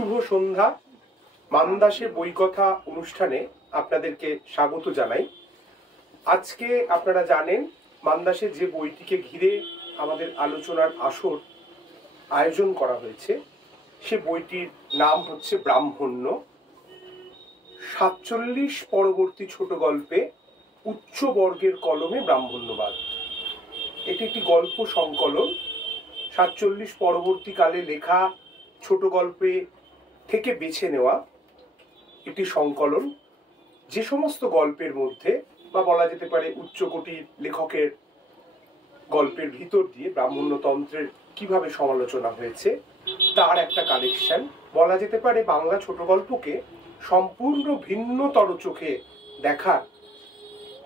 শুভ সন্ধ্যা। মানদাসে বই কথা অনুষ্ঠানে আপনাদেরকে স্বাগত জানাই। আজকে আপনারা জানেন মানদাসে যে বইটিকে ঘিরে আমাদের আলোচনার আসর আয়োজন করা হয়েছে সে বইটির নাম হচ্ছে ব্রাহ্মণ্য। 47 পরবর্তী ছোট গল্পে উচ্চ বর্গের কলমে ব্রাহ্মণ্যবাদ। এটি একটি গল্প সংকলন। 47 পরবর্তীকালে লেখা ছোট গল্পে থেকে বেছে নেওয়া একটি সংকলন। যে সমস্ত গল্পের মধ্যে বা বলা যেতে পারে উচ্চকোটির লেখকের গল্পের ভিতর দিয়ে ব্রাহ্মণ্যতন্ত্রের কিভাবে সমালোচনা হয়েছে তার একটা কালেকশন। বলা যেতে পারে বাংলা ছোট গল্পকে সম্পূর্ণ ভিন্নতর চোখে দেখার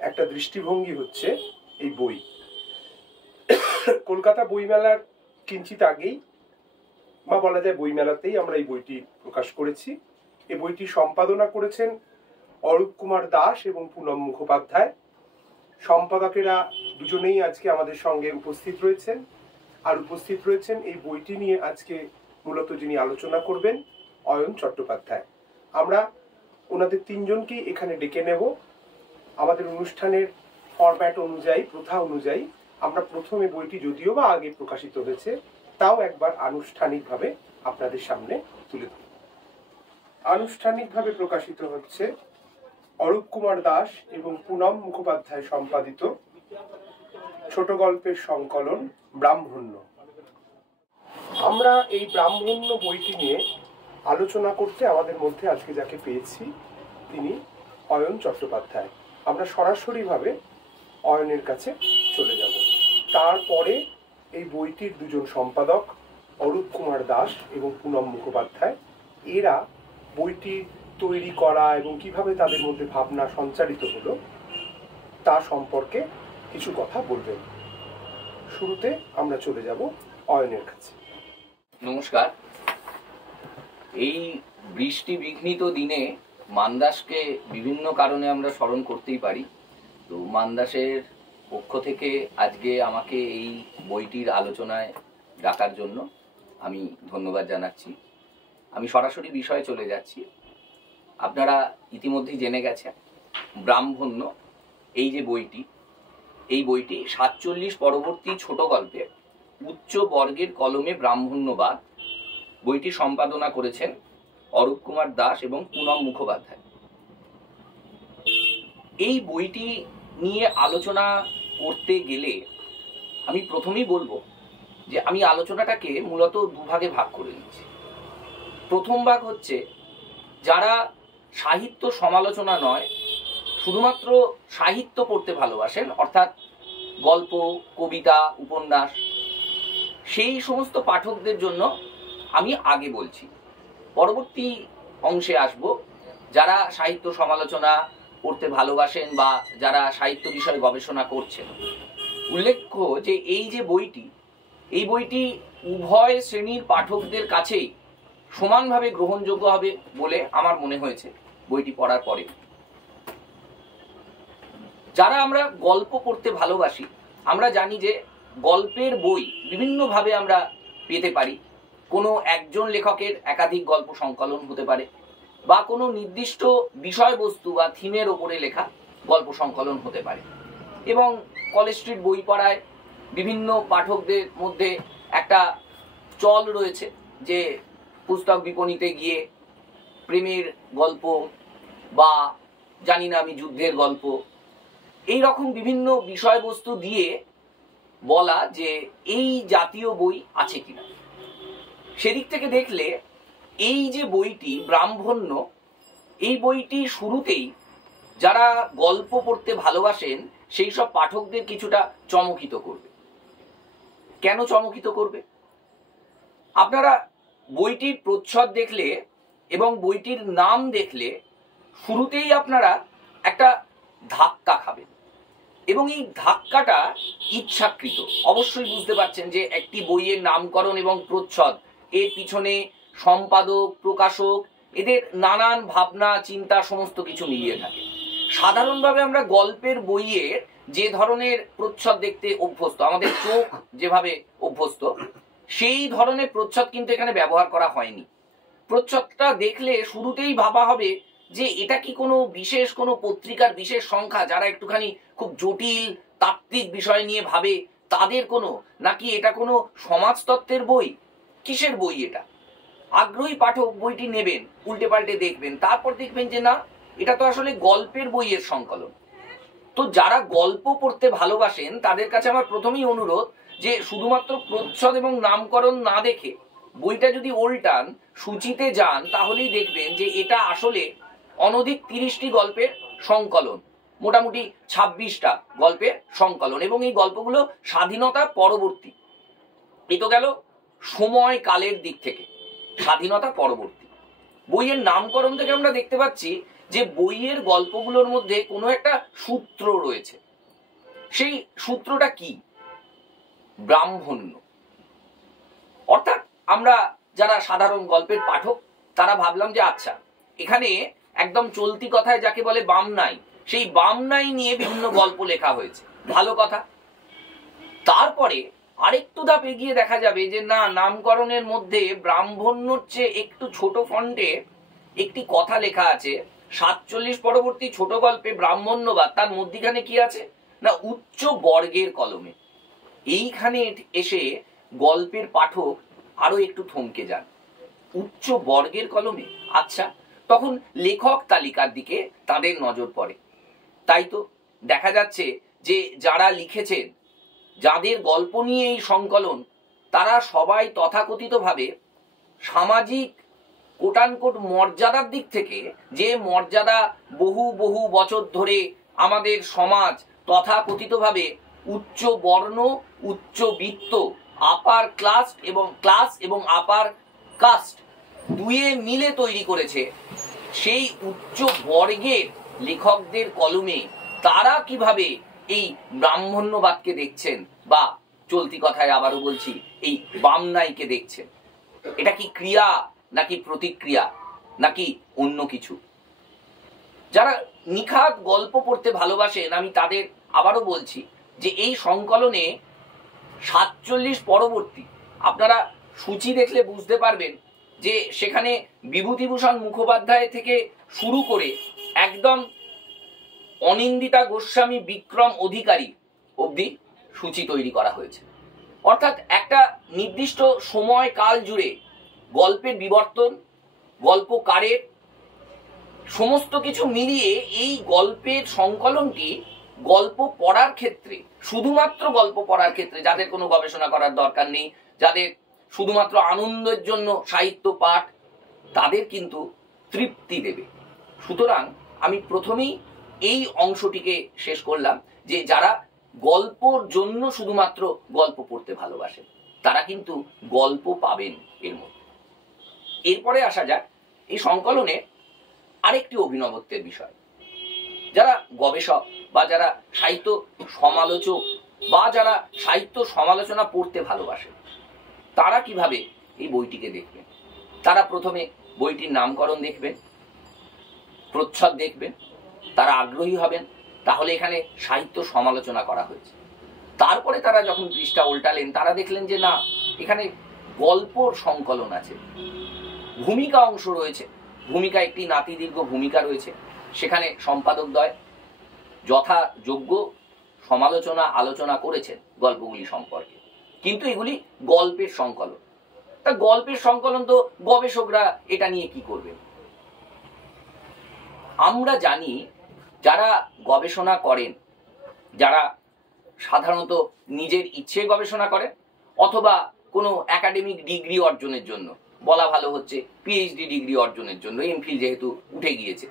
একটা দৃষ্টিভঙ্গি হচ্ছে এই বই। কলকাতা বইমেলার কিঞ্চিত আগেই বা বলা যায় বইমেলাতেই আমরা এই বইটি প্রকাশ করেছি। এই বইটি সম্পাদনা করেছেন অরূপ কুমার দাস এবং পুনম মুখোপাধ্যায়। সম্পাদকেরা দুজনেই আজকে আমাদের সঙ্গে উপস্থিত রয়েছেন। আর উপস্থিত রয়েছেন এই বইটি নিয়ে আজকে মূলত যিনি আলোচনা করবেন অয়ন চট্টোপাধ্যায়। আমরা ওনাদের তিনজনকেই এখানে ডেকে নেব। আমাদের অনুষ্ঠানের ফরম্যাট অনুযায়ী, প্রথা অনুযায়ী আমরা প্রথমে বইটি যদিও বা আগে প্রকাশিত হয়েছে তাও একবার আনুষ্ঠানিকভাবে আপনাদের সামনে তুলে ধরব। আনুষ্ঠানিকভাবে প্রকাশিত হচ্ছে অরূপ কুমার দাস এবং পুনম মুখোপাধ্যায় সম্পাদিত ছোট গল্পের সংকলন ব্রাহ্মণ্য। আমরা এই ব্রাহ্মণ্য বইটি নিয়ে আলোচনা করতে আমাদের মধ্যে আজকে যাকে পেয়েছি তিনি অয়ন চট্টোপাধ্যায়। আমরা সরাসরিভাবে অয়নের কাছে চলে যাব। তারপরে এই বইটির দুজন সম্পাদক অরূপ কুমার দাস এবং পুনম মুখোপাধ্যায় এরা বইটি তৈরি করা এবং কিভাবে তাদের মধ্যে ভাবনা সঞ্চারিত হলো তা সম্পর্কে কিছু কথা বলবেন। শুরুতে আমরা চলে যাব অয়নের কাছে। নমস্কার। এই বৃষ্টি বিঘ্নিত দিনে মানদাসকে বিভিন্ন কারণে আমরা স্মরণ করতেই পারি। তো মানদাসের পক্ষ থেকে আজকে আমাকে এই বইটির আলোচনায় ডাকার জন্য আমি ধন্যবাদ জানাচ্ছি। আমি সরাসরি বিষয়ে চলে যাচ্ছি। আপনারা ইতিমধ্যেই জেনে গেছেন ব্রাহ্মণ্য এই যে বইটি, এই বইটি 47 পরবর্তী ছোট গল্পে উচ্চ বর্গের কলমে ব্রাহ্মণ্যবাদ। বইটি সম্পাদনা করেছেন অরূপ কুমার দাস এবং পুনম মুখোপাধ্যায়। এই বইটি নিয়ে আলোচনা করতে গেলে আমি প্রথমেই বলবো যে আমি আলোচনাটাকে মূলত দুভাগে ভাগ করে নিচ্ছি। প্রথম ভাগ হচ্ছে যারা সাহিত্য সমালোচনা নয়, শুধুমাত্র সাহিত্য পড়তে ভালোবাসেন, অর্থাৎ গল্প, কবিতা, উপন্যাস, সেই সমস্ত পাঠকদের জন্য আমি আগে বলছি। পরবর্তী অংশে আসব যারা সাহিত্য সমালোচনা পড়তে ভালোবাসেন বা যারা সাহিত্য বিষয়ে গবেষণা করছেন। উল্লেখ্য যে এই যে বইটি, এই বইটি উভয় শ্রেণীর পাঠকদের কাছেই সমানভাবে গ্রহণযোগ্য হবে বলে আমার মনে হয়েছে বইটি পড়ার পরে। যারা আমরা গল্প পড়তে ভালোবাসি, আমরা জানি যে গল্পের বই বিভিন্নভাবে আমরা পেতে পারি। কোনো একজন লেখকের একাধিক গল্প সংকলন হতে পারে বা কোনো নির্দিষ্ট বিষয়বস্তু বা থিমের ওপরে লেখা গল্প সংকলন হতে পারে। এবং কলেজ স্ট্রিট বই পড়ায় বিভিন্ন পাঠকদের মধ্যে একটা চল রয়েছে যে পুস্তক বিপণীতে গিয়ে প্রেমের গল্প বা জানি না আমি যুদ্ধের গল্প, এই রকম বিভিন্ন বিষয়বস্তু দিয়ে বলা যে এই জাতীয় বই আছে কিনা। সেদিক থেকে দেখলে এই যে বইটি ব্রাহ্মণ্য, এই বইটি শুরুতেই যারা গল্প পড়তে ভালোবাসেন সেই সব পাঠকদের কিছুটা চমকিত করবে। কেন চমকিত করবে? আপনারা বইটির প্রচ্ছদ দেখলে এবং বইটির নাম দেখলে শুরুতেই আপনারা একটা ধাক্কা খাবেন, এবং এই ধাক্কাটা ইচ্ছাকৃত। অবশ্যই বুঝতে পারছেন যে একটি বইয়ের নামকরণ এবং প্রচ্ছদ, এর পিছনে সম্পাদক, প্রকাশক, এদের নানান ভাবনা চিন্তা সমস্ত কিছু মিলিয়ে থাকে। সাধারণভাবে আমরা গল্পের বইয়ের যে ধরনের প্রচ্ছদ দেখতে অভ্যস্ত, আমাদের চোখ যেভাবে অভ্যস্ত, সেই ধরনের প্রচ্ছদ কিন্তু এখানে ব্যবহার করা হয়নি। প্রচ্ছদটা দেখলে শুরুতেই ভাবা হবে যে এটা কি কোনো বিশেষ কোনো পত্রিকার বিশেষ সংখ্যা, যারা একটুখানি খুব জটিল তাত্ত্বিক বিষয় নিয়ে ভাবে তাদের কোনো, নাকি এটা কোনো সমাজতত্ত্বের বই, কিসের বই এটা? আগ্রহী পাঠক বইটি নেবেন, উল্টে পাল্টে দেখবেন, তারপর দেখবেন যে না, এটা তো আসলে গল্পের বইয়ের সংকলন। তো যারা গল্প পড়তে ভালোবাসেন তাদের কাছে আমার প্রথমেই অনুরোধ যে শুধুমাত্র প্রচ্ছদ এবং নামকরণ না দেখে বইটা যদি ওল্টান, সূচিতে যান, তাহলেই দেখবেন যে এটা আসলে অনধিক 30টি গল্পের সংকলন, মোটামুটি 26টা গল্পের সংকলন, এবং এই গল্পগুলো স্বাধীনতা পরবর্তী। এ তো গেল সময় কালের দিক থেকে, স্বাধীনতা পরবর্তী। বইয়ের নামকরণ থেকে আমরা দেখতে পাচ্ছি যে বইয়ের গল্পগুলোর মধ্যে কোনো একটা সূত্র রয়েছে। সেই সূত্রটা কি? ব্রাহ্মণ্য। অর্থাৎ আমরা যারা সাধারণ গল্পের পাঠক তারা ভাবলাম যে আচ্ছা, এখানে একদম চলতি কথায় যাকে বলে বামনাই, সেই বামনাই নিয়ে বিভিন্ন গল্প লেখা হয়েছে, ভালো কথা। তারপরে আরেকটু ধাপ এগিয়ে দেখা যাবে যে না, নামকরণের মধ্যে ব্রাহ্মণ্যর চেয়ে একটু ছোট ফন্টে একটি কথা লেখা আছে 47 পরবর্তী ছোট গল্পে ব্রাহ্মণ্যবাদ, তার মধ্যখানে কি আছে না, উচ্চ বর্গের কলমে। এইখানে এসে গল্পের পাঠক আরো একটু থমকে যান, উচ্চ বর্গের কলমে। আচ্ছা, তখন লেখক তালিকার দিকে তাদের নজর পড়ে। তাই তো দেখা যাচ্ছে যে যারা লিখেছেন, যাদের গল্প নিয়ে এই সংকলন, তারা সবাই তথাকথিতভাবে সামাজিক কোটানকোট মর্যাদার দিক থেকে, যে মর্যাদা বহু বহু বছর ধরে আমাদের সমাজ তথাকথিতভাবে উচ্চ বর্ণ, উচ্চ বিত্ত, আপার ক্লাস এবং আপার কাস্ট দুয়ে মিলে তৈরি করেছে, সেই উচ্চ বর্গের লেখকদের কলমে তারা কিভাবে এই ব্রাহ্মণ্যবাদকে দেখছেন, বা চলতি কথায় আবারও বলছি, এই বামনাইকে দেখছেন। এটা কি ক্রিয়া নাকি প্রতিক্রিয়া নাকি অন্য কিছু? যারা নিখাত গল্প পড়তে ভালোবাসেন, আমি তাদের আবারও বলছি যে এই সংকলনে 47 পরবর্তী, আপনারা সূচি দেখলে বুঝতে পারবেন যে সেখানে বিভূতিভূষণ মুখোপাধ্যায় থেকে শুরু করে একদম অনিন্দিতা গোস্বামী, বিক্রম অধিকারী অবধি সূচি তৈরি করা হয়েছে। অর্থাৎ একটা নির্দিষ্ট সময় কাল জুড়ে গল্পের বিবর্তন, গল্পকারের সমস্ত কিছু মিলিয়ে এই গল্পের সংকলনটি গল্প পড়ার ক্ষেত্রে, শুধুমাত্র গল্প পড়ার ক্ষেত্রে, যাদের কোনো গবেষণা করার দরকার নেই, যাদের শুধুমাত্র আনন্দের জন্য সাহিত্য পাঠ, তাদের কিন্তু তৃপ্তি দেবে। সুতরাং আমি প্রথমেই এই অংশটিকে শেষ করলাম যে যারা গল্পর জন্য শুধুমাত্র গল্প পড়তে ভালোবাসেন, তারা কিন্তু গল্প পাবেন এর মধ্যে। এরপরে আসা যাক এই সংকলনে আরেকটি অভিনবত্বের বিষয়। যারা গবেষক বা যারা সাহিত্য সমালোচক বা যারা সাহিত্য সমালোচনা পড়তে ভালোবাসেন, তারা কিভাবে এই বইটিকে দেখবেন? তারা প্রথমে বইটির নামকরণ দেখবেন, প্রচ্ছদ দেখবেন, তারা আগ্রহী হবেন, তাহলে এখানে সাহিত্য সমালোচনা করা হয়েছে। তারপরে তারা যখন পৃষ্ঠা উল্টালেন, তারা দেখলেন যে না, এখানে গল্পর সংকলন আছে, ভূমিকা অংশ রয়েছে, ভূমিকা একটি নাতিদীর্ঘ ভূমিকা রয়েছে, সেখানে সম্পাদকদ্বয় যথাযোগ্য সমালোচনা আলোচনা করেছেন গল্পগুলি সম্পর্কে, কিন্তু এগুলি গল্পের সংকলন। তা গল্পের সংকলন তো গবেষকরা এটা নিয়ে কি করবেন? আমরা জানি যারা গবেষণা করেন, যারা সাধারণত নিজের ইচ্ছে গবেষণা করেন অথবা কোনো একাডেমিক ডিগ্রি অর্জনের জন্য, বলা ভালো হচ্ছে পিএইচডি ডিগ্রি অর্জনের জন্য, এমফিল যেহেতু উঠে গিয়েছে,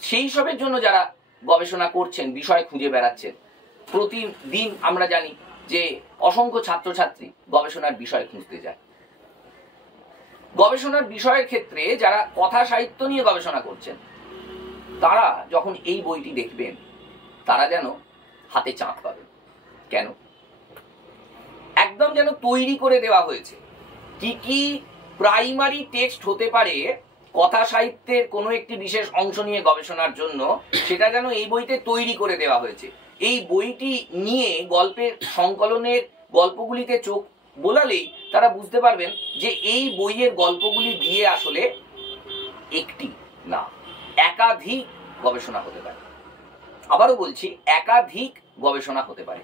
সেই সবের জন্য যারা গবেষণা করছেন, বিষয় খুঁজে বেড়াচ্ছেন, প্রতিদিন আমরা জানি যে অসংখ্য ছাত্রছাত্রী গবেষণার বিষয় খুঁজতে যায়। গবেষণার বিষয়ের ক্ষেত্রে যারা কথা সাহিত্য নিয়ে গবেষণা করছেন, তারা যখন এই বইটি দেখবেন, তারা যেন হাতে চাঁদ পাবেন। কেন? একদম যেন তৈরি করে দেওয়া হয়েছে। কি কি প্রাইমারি টেক্সট হতে পারে কথা সাহিত্যের কোনো একটি বিশেষ অংশ নিয়ে গবেষণার জন্য, সেটা যেন এই বইতে তৈরি করে দেওয়া হয়েছে। এই বইটি নিয়ে গল্পের সংকলনের গল্পগুলিতে চোখ বোলালেই তারা বুঝতে পারবেন যে এই বইয়ের গল্পগুলি দিয়ে আসলে একটি না, একাধিক গবেষণা হতে পারে। আবারও বলছি, একাধিক গবেষণা হতে পারে।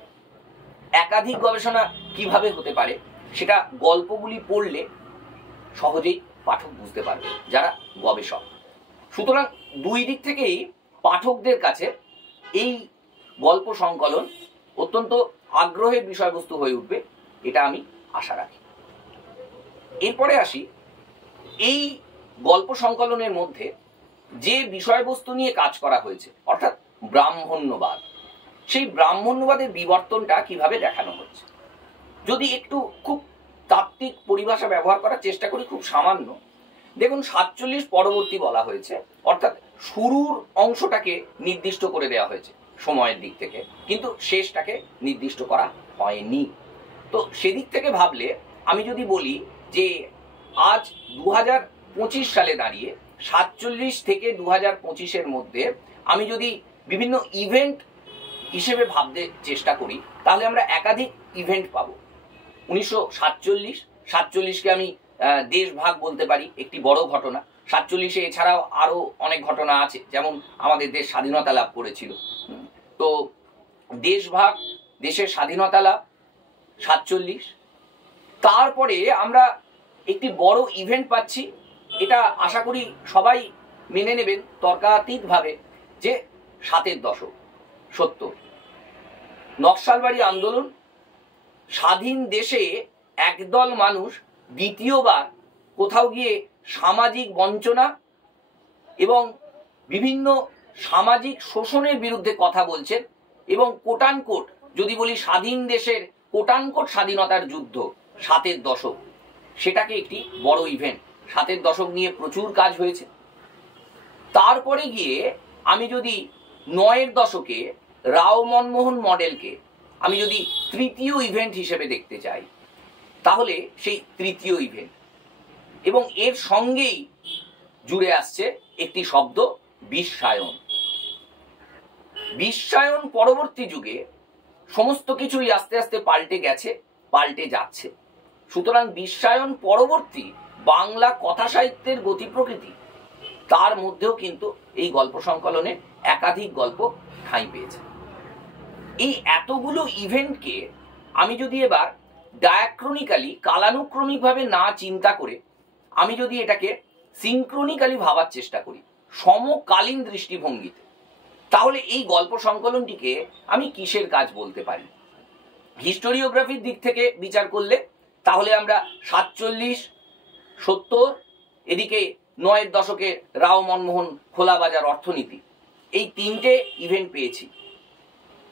একাধিক গবেষণা কিভাবে হতে পারে সেটা গল্পগুলি পড়লে সহজেই পাঠক বুঝতে পারবে, যারা গবেষক। সুতরাং দুই দিক থেকেই পাঠকদের কাছে এই গল্প সংকলন অত্যন্ত আগ্রহের বিষয়বস্তু হয়ে উঠবে, এটা আমি আশা রাখি। এরপরে আসি, এই গল্প সংকলনের মধ্যে যে বিষয়বস্তু নিয়ে কাজ করা হয়েছে অর্থাৎ ব্রাহ্মণ্যবাদ, সেই ব্রাহ্মণ্যবাদের বিবর্তনটা কিভাবে দেখানো হচ্ছে। যদি একটু খুব তাত্ত্বিক পরিভাষা ব্যবহার করার চেষ্টা করি, খুব সামান্য, দেখুন 47 পরবর্তী বলা হয়েছে, অর্থাৎ শুরুর অংশটাকে নির্দিষ্ট করে দেওয়া হয়েছে সময়ের দিক থেকে, কিন্তু শেষটাকে নির্দিষ্ট করা হয়নি। তো সেদিক থেকে ভাবলে আমি যদি বলি যে আজ 2025 সালে দাঁড়িয়ে 47 থেকে 2025-এর মধ্যে আমি যদি বিভিন্ন ইভেন্ট হিসেবে ভাবতে চেষ্টা করি, তাহলে আমরা একাধিক ইভেন্ট পাবো। 1947কে আমি দেশভাগ বলতে পারি, একটি বড় ঘটনা। 47-এ এছাড়াও আরো অনেক ঘটনা আছে, যেমন আমাদের দেশ স্বাধীনতা লাভ করেছিল। তো দেশভাগ, দেশের স্বাধীনতা লাভ 47। তারপরে আমরা একটি বড় ইভেন্ট পাচ্ছি, এটা আশা করি সবাই মেনে নেবেন তর্কাতীত ভাবে, যে 7-এর দশক 70 নকশালবাড়ি আন্দোলন। স্বাধীন দেশে একদল মানুষ দ্বিতীয়বার কোথাও গিয়ে সামাজিক বঞ্চনা এবং বিভিন্ন সামাজিক শোষণের বিরুদ্ধে কথা বলছেন, এবং কোটানকোট যদি বলি স্বাধীন দেশের কোটানকোট স্বাধীনতার যুদ্ধ 7-এর দশক, সেটাকে একটি বড় ইভেন্ট। 7-এর দশক নিয়ে প্রচুর কাজ হয়েছে। তারপরে গিয়ে আমি যদি 9-এর দশকে রাও মনমোহন মডেলকে আমি যদি তৃতীয় ইভেন্ট হিসেবে দেখতে চাই, তাহলে সেই তৃতীয় ইভেন্ট, এবং এর সঙ্গেই জুড়ে আসছে একটি শব্দ, বিশ্বায়ন। বিশ্বায়ন পরবর্তী যুগে সমস্ত কিছুই আস্তে আস্তে পাল্টে গেছে, পাল্টে যাচ্ছে। সুতরাং বিশ্বায়ন পরবর্তী বাংলা কথা সাহিত্যের গতি প্রকৃতি, তার মধ্যেও কিন্তু এই গল্প সংকলনে একাধিক গল্প ঠাঁই পেয়েছে। এই এতগুলো ইভেন্টকে আমি যদি এবার ডায়াক্রনিক্যালি, কালানুক্রমিকভাবে না চিন্তা করে আমি যদি এটাকে সিনক্রনিক্যালি ভাবার চেষ্টা করি, সমকালীন দৃষ্টিভঙ্গিতে, তাহলে এই গল্প সংকলনটিকে আমি কিসের কাজ বলতে পারি? হিস্টোরিওগ্রাফির দিক থেকে বিচার করলে তাহলে আমরা 47, 70, এদিকে 9-এর দশকে রাও মনমোহন খোলা বাজার অর্থনীতি, এই 3টে ইভেন্ট পেয়েছি।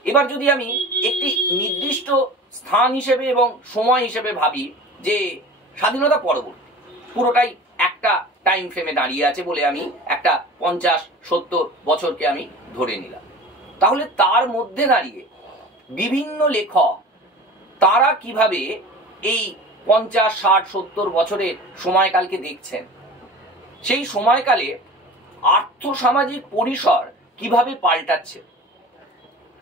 এবার যদি আমি একটি নির্দিষ্ট স্থান হিসেবে এবং সময় হিসেবে ভাবি যে স্বাধীনতা পরবর্তী পুরোটাই একটা টাইম ফ্রেমে দাঁড়িয়ে আছে বলে আমি একটা 50-70 বছরকে আমি ধরে নিলাম, তাহলে তার মধ্যে দাঁড়িয়ে বিভিন্ন লেখক তারা কিভাবে এই 50, 60, 70 বছরের সময়কালকে দেখছেন, সেই সময়কালে আর্থসামাজিক পরিসর কিভাবে পাল্টাচ্ছে,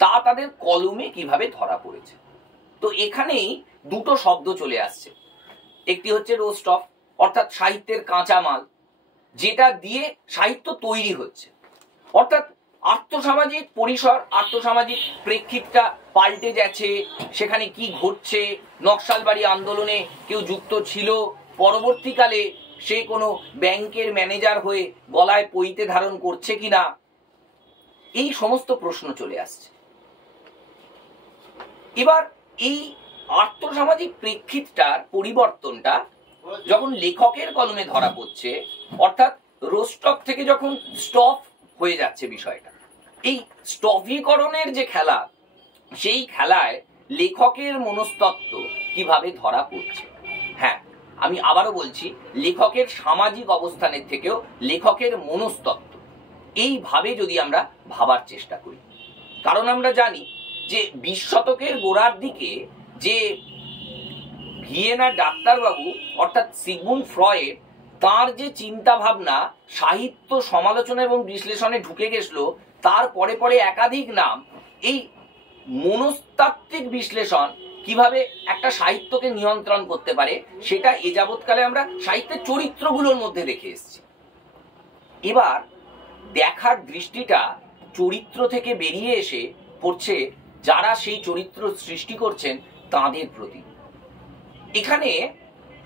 তা তাদের কলমে কিভাবে ধরা পড়েছে। তো এখানেই দুটো শব্দ চলে আসছে। একটি হচ্ছে রোস্ট অফ, অর্থাৎ সাহিত্যের কাঁচা মাল, যেটা দিয়ে সাহিত্য তৈরি হচ্ছে, অর্থাৎ আর্থসামাজিক পরিসর, আর্থসামাজিক প্রেক্ষিতটা পাল্টে যাচ্ছে, সেখানে কি ঘটছে, নকশালবাড়ি আন্দোলনে কেউ যুক্ত ছিল, পরবর্তীকালে সে কোনো ব্যাংকের ম্যানেজার হয়ে গলায় পইতে ধারণ করছে কিনা, এই সমস্ত প্রশ্ন চলে আসছে। এবার এই আর্থসামাজিক প্রেক্ষিতটার পরিবর্তনটা যখন লেখকের কলমে ধরা পড়ছে, অর্থাৎ রোস্টক থেকে যখন স্টফ হয়ে যাচ্ছে বিষয়টা, এই স্টফীকরণের যে খেলা, সেই খেলায় লেখকের মনস্তত্ত্ব কিভাবে ধরা পড়ছে। হ্যাঁ, আমি আবারও বলছি, লেখকের সামাজিক অবস্থানের থেকেও লেখকের মনস্তত্ত্ব, এইভাবে যদি আমরা ভাবার চেষ্টা করি। কারণ আমরা জানি যে 20 শতকের গোড়ার দিকে যে ভিয়েনার ডাক্তারবাবু অর্থাৎ সিগমুন্ড ফ্রয়েড, তার যে চিন্তা ভাবনা সাহিত্য সমালোচনা এবং বিশ্লেষণে ঢুকে গেছিল, তার পরে পরে একাধিক নাম এই মনস্তাত্ত্বিক বিশ্লেষণ কিভাবে একটা সাহিত্যকে নিয়ন্ত্রণ করতে পারে, সেটা এ যাবৎকালে আমরা সাহিত্যের চরিত্রগুলোর মধ্যে দেখে এসেছি। এবার দেখার দৃষ্টিটা চরিত্র থেকে বেরিয়ে এসে পড়ছে যারা সেই চরিত্র সৃষ্টি করছেন তাদের প্রতি। এখানে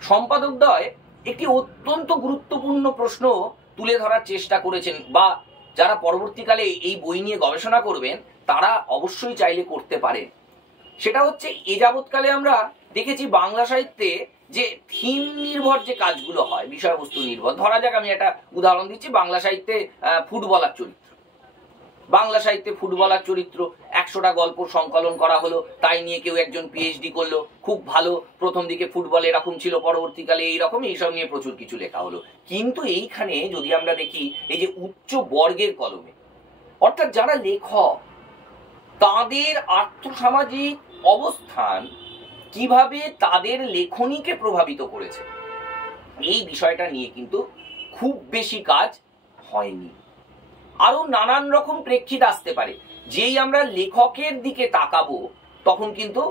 সম্পাদকদ্বয় একটি অত্যন্ত গুরুত্বপূর্ণ প্রশ্ন তুলে ধরার চেষ্টা করেছেন, বা যারা পরবর্তীকালে এই বই নিয়ে গবেষণা করবেন তারা অবশ্যই চাইলে করতে পারেন। সেটা হচ্ছে, এ যাবৎকালে আমরা দেখেছি বাংলা সাহিত্যে যে থিম নির্ভর যে কাজগুলো হয়, বিষয়বস্তু নির্ভর। ধরা যাক, আমি একটা উদাহরণ দিচ্ছি, বাংলা সাহিত্যে ফুটবলার চরিত্র। বাংলা সাহিত্যে ফুটবলার চরিত্র 100টা গল্প সংকলন করা হলো, তাই নিয়ে কেউ একজন পিএইচডি করলো, খুব ভালো, প্রথম দিকে ফুটবল এরকম ছিল, পরবর্তীকালে এইরকম, এইসব নিয়ে প্রচুর কিছু লেখা হলো। কিন্তু এইখানে যদি আমরা দেখি, এই যে উচ্চ বর্গের কলমে, অর্থাৎ যারা লেখক, তাদের আর্থসামাজিক অবস্থান কিভাবে তাদের লেখনীকে প্রভাবিত করেছে, এই বিষয়টা নিয়ে কিন্তু খুব বেশি কাজ হয়নি। আরো নানান রকম প্রেক্ষিত আসতে পারে। যেই আমরা লেখকের দিকে তাকাবো, তখন কিন্তু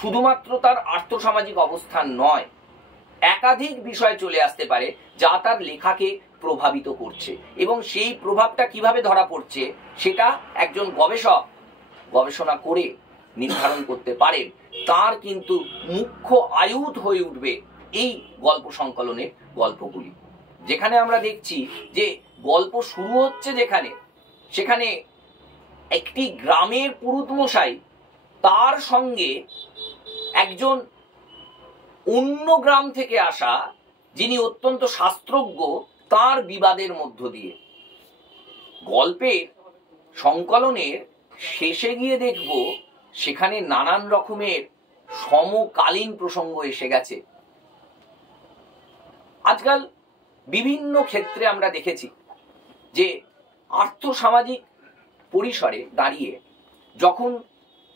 শুধুমাত্র তার আর্থসামাজিক অবস্থান নয়, একাধিক বিষয় চলে আসতে পারে যা তার লেখাকে প্রভাবিত করছে, এবং সেই প্রভাবটা কিভাবে ধরা পড়ছে সেটা একজন গবেষক গবেষণা করে নির্ধারণ করতে পারেন। তার কিন্তু মুখ্য আয়ুধ হয়ে উঠবে এই গল্প সংকলনের গল্পগুলি। যেখানে আমরা দেখছি যে গল্প শুরু হচ্ছে সেখানে একটি গ্রামের পুরুত মশাই তার সঙ্গে একজন অন্য গ্রাম থেকে আসা যিনি অত্যন্ত শাস্ত্রজ্ঞ, তার বিবাদের মধ্য দিয়ে। গল্পের সংকলনের শেষে গিয়ে দেখব সেখানে নানান রকমের সমকালীন প্রসঙ্গ এসে গেছে। আজকাল বিভিন্ন ক্ষেত্রে আমরা দেখেছি যে আর্থসামাজিক পরিসরে দাঁড়িয়ে যখন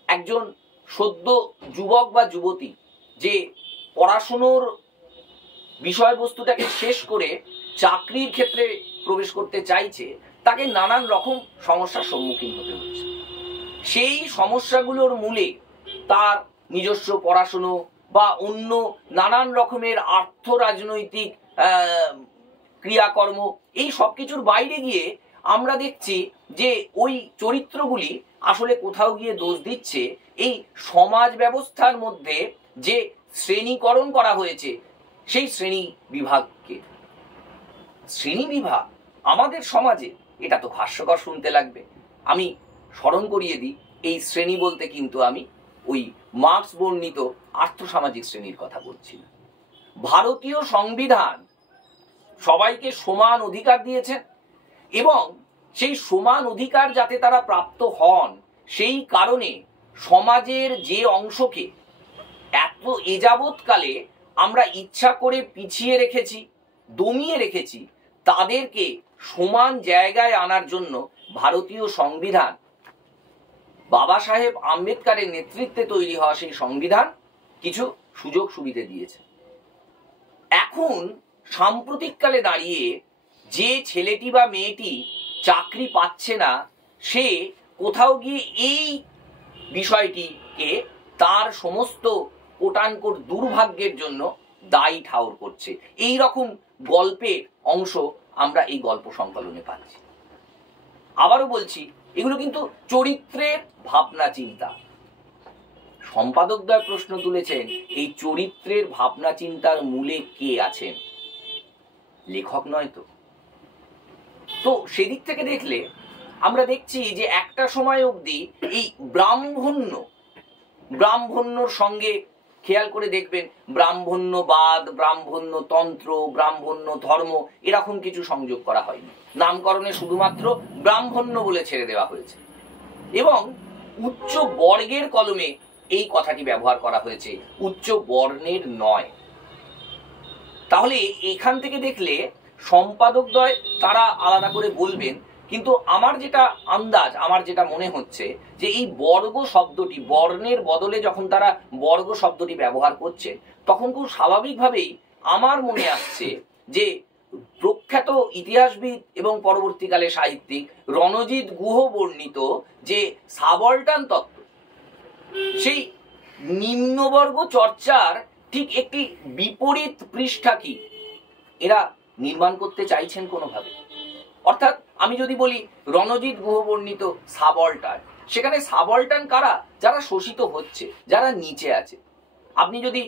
একজন সদ্য যুবক বা যুবতী যে পড়াশুনোর বিষয়বস্তুটাকে শেষ করে চাকরির ক্ষেত্রে প্রবেশ করতে চাইছে, তাকে নানান রকম সমস্যার সম্মুখীন হতে হচ্ছে। সেই সমস্যাগুলোর মূলে তার নিজস্ব পড়াশুনো বা অন্য নানান রকমের আর্থ রাজনৈতিক ক্রিয়াকর্ম, এই সবকিছুর বাইরে গিয়ে আমরা দেখছি যে ওই চরিত্রগুলি আসলে কোথাও গিয়ে দোষ দিচ্ছে এই সমাজ ব্যবস্থার মধ্যে যে শ্রেণীকরণ করা হয়েছে সেই শ্রেণী বিভাগকে। শ্রেণী বিভাগ আমাদের সমাজে, এটা তো হাস্যকর শুনতে লাগবে। আমি স্মরণ করিয়ে দিই, এই শ্রেণী বলতে কিন্তু আমি ওই মার্কস বর্ণিত আর্থসামাজিক শ্রেণীর কথা বলছি না। ভারতীয় সংবিধান সবাইকে সমান অধিকার দিয়েছেন, এবং সেই সমান অধিকার যাতে তারা প্রাপ্ত হন, সেই কারণে সমাজের যে অংশকে এত এযাবৎকালে আমরা ইচ্ছা করে পিছিয়ে রেখেছি, দমিয়ে রেখেছি, তাদেরকে সমান জায়গায় আনার জন্য ভারতীয় সংবিধান, বাবা সাহেব আম্বেদকরের নেতৃত্বে তৈরি হওয়া সেই সংবিধান কিছু সুযোগ সুবিধা দিয়েছে। এখন সাম্প্রতিককালে দাঁড়িয়ে যে ছেলেটি বা মেয়েটি চাকরি পাচ্ছে না, সে কোথাও গিয়ে এই বিষয়টিকে তার সমস্ত কোটানকোট দুর্ভাগ্যের জন্য দায়ী ঠাউর করছে। এই রকম গল্পের অংশ আমরা এই গল্প সংকলনে পাচ্ছি। আবারও বলছি, এগুলো কিন্তু চরিত্রের ভাবনা চিন্তা। সম্পাদকদ্বয় প্রশ্ন তুলেছেন, এই চরিত্রের ভাবনা চিন্তার মূলে কে আছেন? লেখক নয় তো? তো সেদিক থেকে দেখলে আমরা দেখছি যে একটা সময় অবধি এই ব্রাহ্মণ্যর সঙ্গে খেয়াল করে দেখবেন, ব্রাহ্মণ্যবাদ, ব্রাহ্মণ্য তন্ত্র, ব্রাহ্মণ্য ধর্ম, এরকম কিছু সংযোগ করা হয়নি। নামকরণে শুধুমাত্র ব্রাহ্মণ্য বলে ছেড়ে দেওয়া হয়েছে, এবং উচ্চ বর্গের কলমে এই কথাটি ব্যবহার করা হয়েছে, উচ্চ বর্ণের নয়। তাহলে এখান থেকে দেখলে সম্পাদকদ্বয় তারা আলাদা করে বলবেন, কিন্তু আমার যেটা আন্দাজ, আমার যেটা মনে হচ্ছে যে এই বর্গ শব্দটি, বর্ণের বদলে যখন তারা বর্গ শব্দটি ব্যবহার করছে, তখন খুব স্বাভাবিকভাবেই আমার মনে আসছে যে প্রখ্যাত ইতিহাসবিদ এবং পরবর্তীকালে সাহিত্যিক রণজিৎ গুহ বর্ণিত যে সাবলটান তত্ত্ব, সেই নিম্নবর্গ চর্চার ঠিক একটি বিপরীত পৃষ্ঠা কি এরা নির্মাণ করতে চাইছেন কোনোভাবে? অর্থাৎ আমি যদি বলি রণজিৎ গুহ বর্ণিত সাবল্টান, সেখানে সাবল্টান কারা? যারা শোষিত হচ্ছে, যারা নিচে আছে। আপনি যদি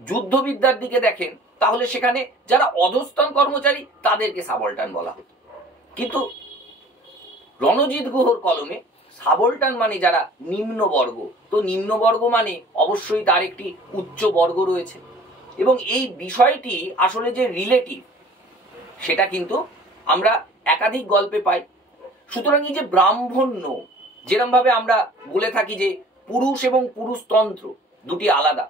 যুদ্ধবিদ্যার দিকে দেখেন তাহলে সেখানে যারা অধস্তন কর্মচারী তাদেরকে সাবল্টান বলা হতো। কিন্তু রণজিৎ গুহর কলমে সাবল্টান মানে যারা নিম্নবর্গ, তো নিম্নবর্গ মানে অবশ্যই তার একটি উচ্চ বর্গ রয়েছে, এবং এই বিষয়টি আসলে যে রিলেটিভ সেটা কিন্তু আমরা একাধিক গল্পে পাই। সুতরাং এই যে ব্রাহ্মণ্য, যেরকম ভাবে আমরা বলে থাকি যে পুরুষ এবং পুরুষতন্ত্র দুটি আলাদা,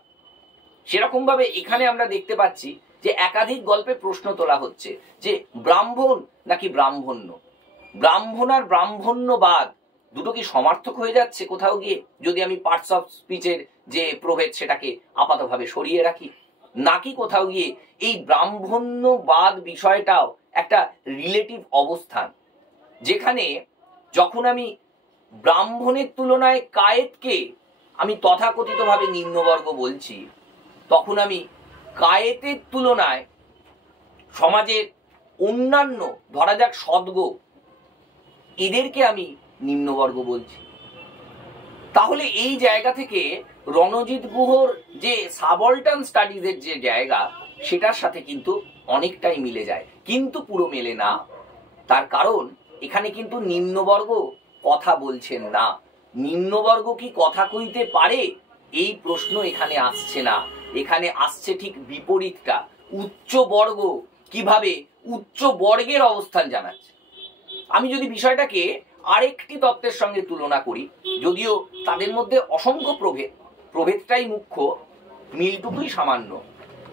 সেরকম ভাবে এখানে আমরা দেখতে পাচ্ছি যে একাধিক গল্পে প্রশ্ন তোলা হচ্ছে যে ব্রাহ্মণ নাকি ব্রাহ্মণ্য, ব্রাহ্মণ আর ব্রাহ্মণ্যবাদ দুটো কি সমার্থক হয়ে যাচ্ছে কোথাও গিয়ে, যদি আমি পার্টস অফ স্পিচের যে প্রভেদ সেটাকে আপাতভাবে সরিয়ে রাখি, নাকি কোথাও গিয়ে এই ব্রাহ্মণ্যবাদ বিষয়টাও একটা রিলেটিভ অবস্থান, যেখানে যখন আমি ব্রাহ্মণের তুলনায় কায়েতকে আমি তথাকথিতভাবে নিম্নবর্গ বলছি, তখন আমি কায়েতের তুলনায় সমাজের অন্যান্য ধরা যাক সদ্গো এদেরকে আমি নিম্নবর্গ বলছি। তাহলে এই জায়গা থেকে রণজিৎ গুহর যে সাবল্টান স্টাডিজের যে জায়গা সেটার সাথে কিন্তু অনেকটাই মিলে যায়, কিন্তু পুরো মেলে না। তার কারণ এখানে কিন্তু নিম্নবর্গ কথা বলছেন না। নিম্নবর্গ কি কথা কইতে পারে এই প্রশ্ন এখানে আসছে না, এখানে আসছে ঠিক বিপরীতটা। উচ্চ বর্গ কিভাবে উচ্চ বর্গের অবস্থান জানাচ্ছে। আমি যদি বিষয়টাকে আরেকটি তত্ত্বের সঙ্গে তুলনা করি, যদিও তাদের মধ্যে অসংখ্য প্রভেদটাই মুখ্য, মিলটুকুই সামান্য।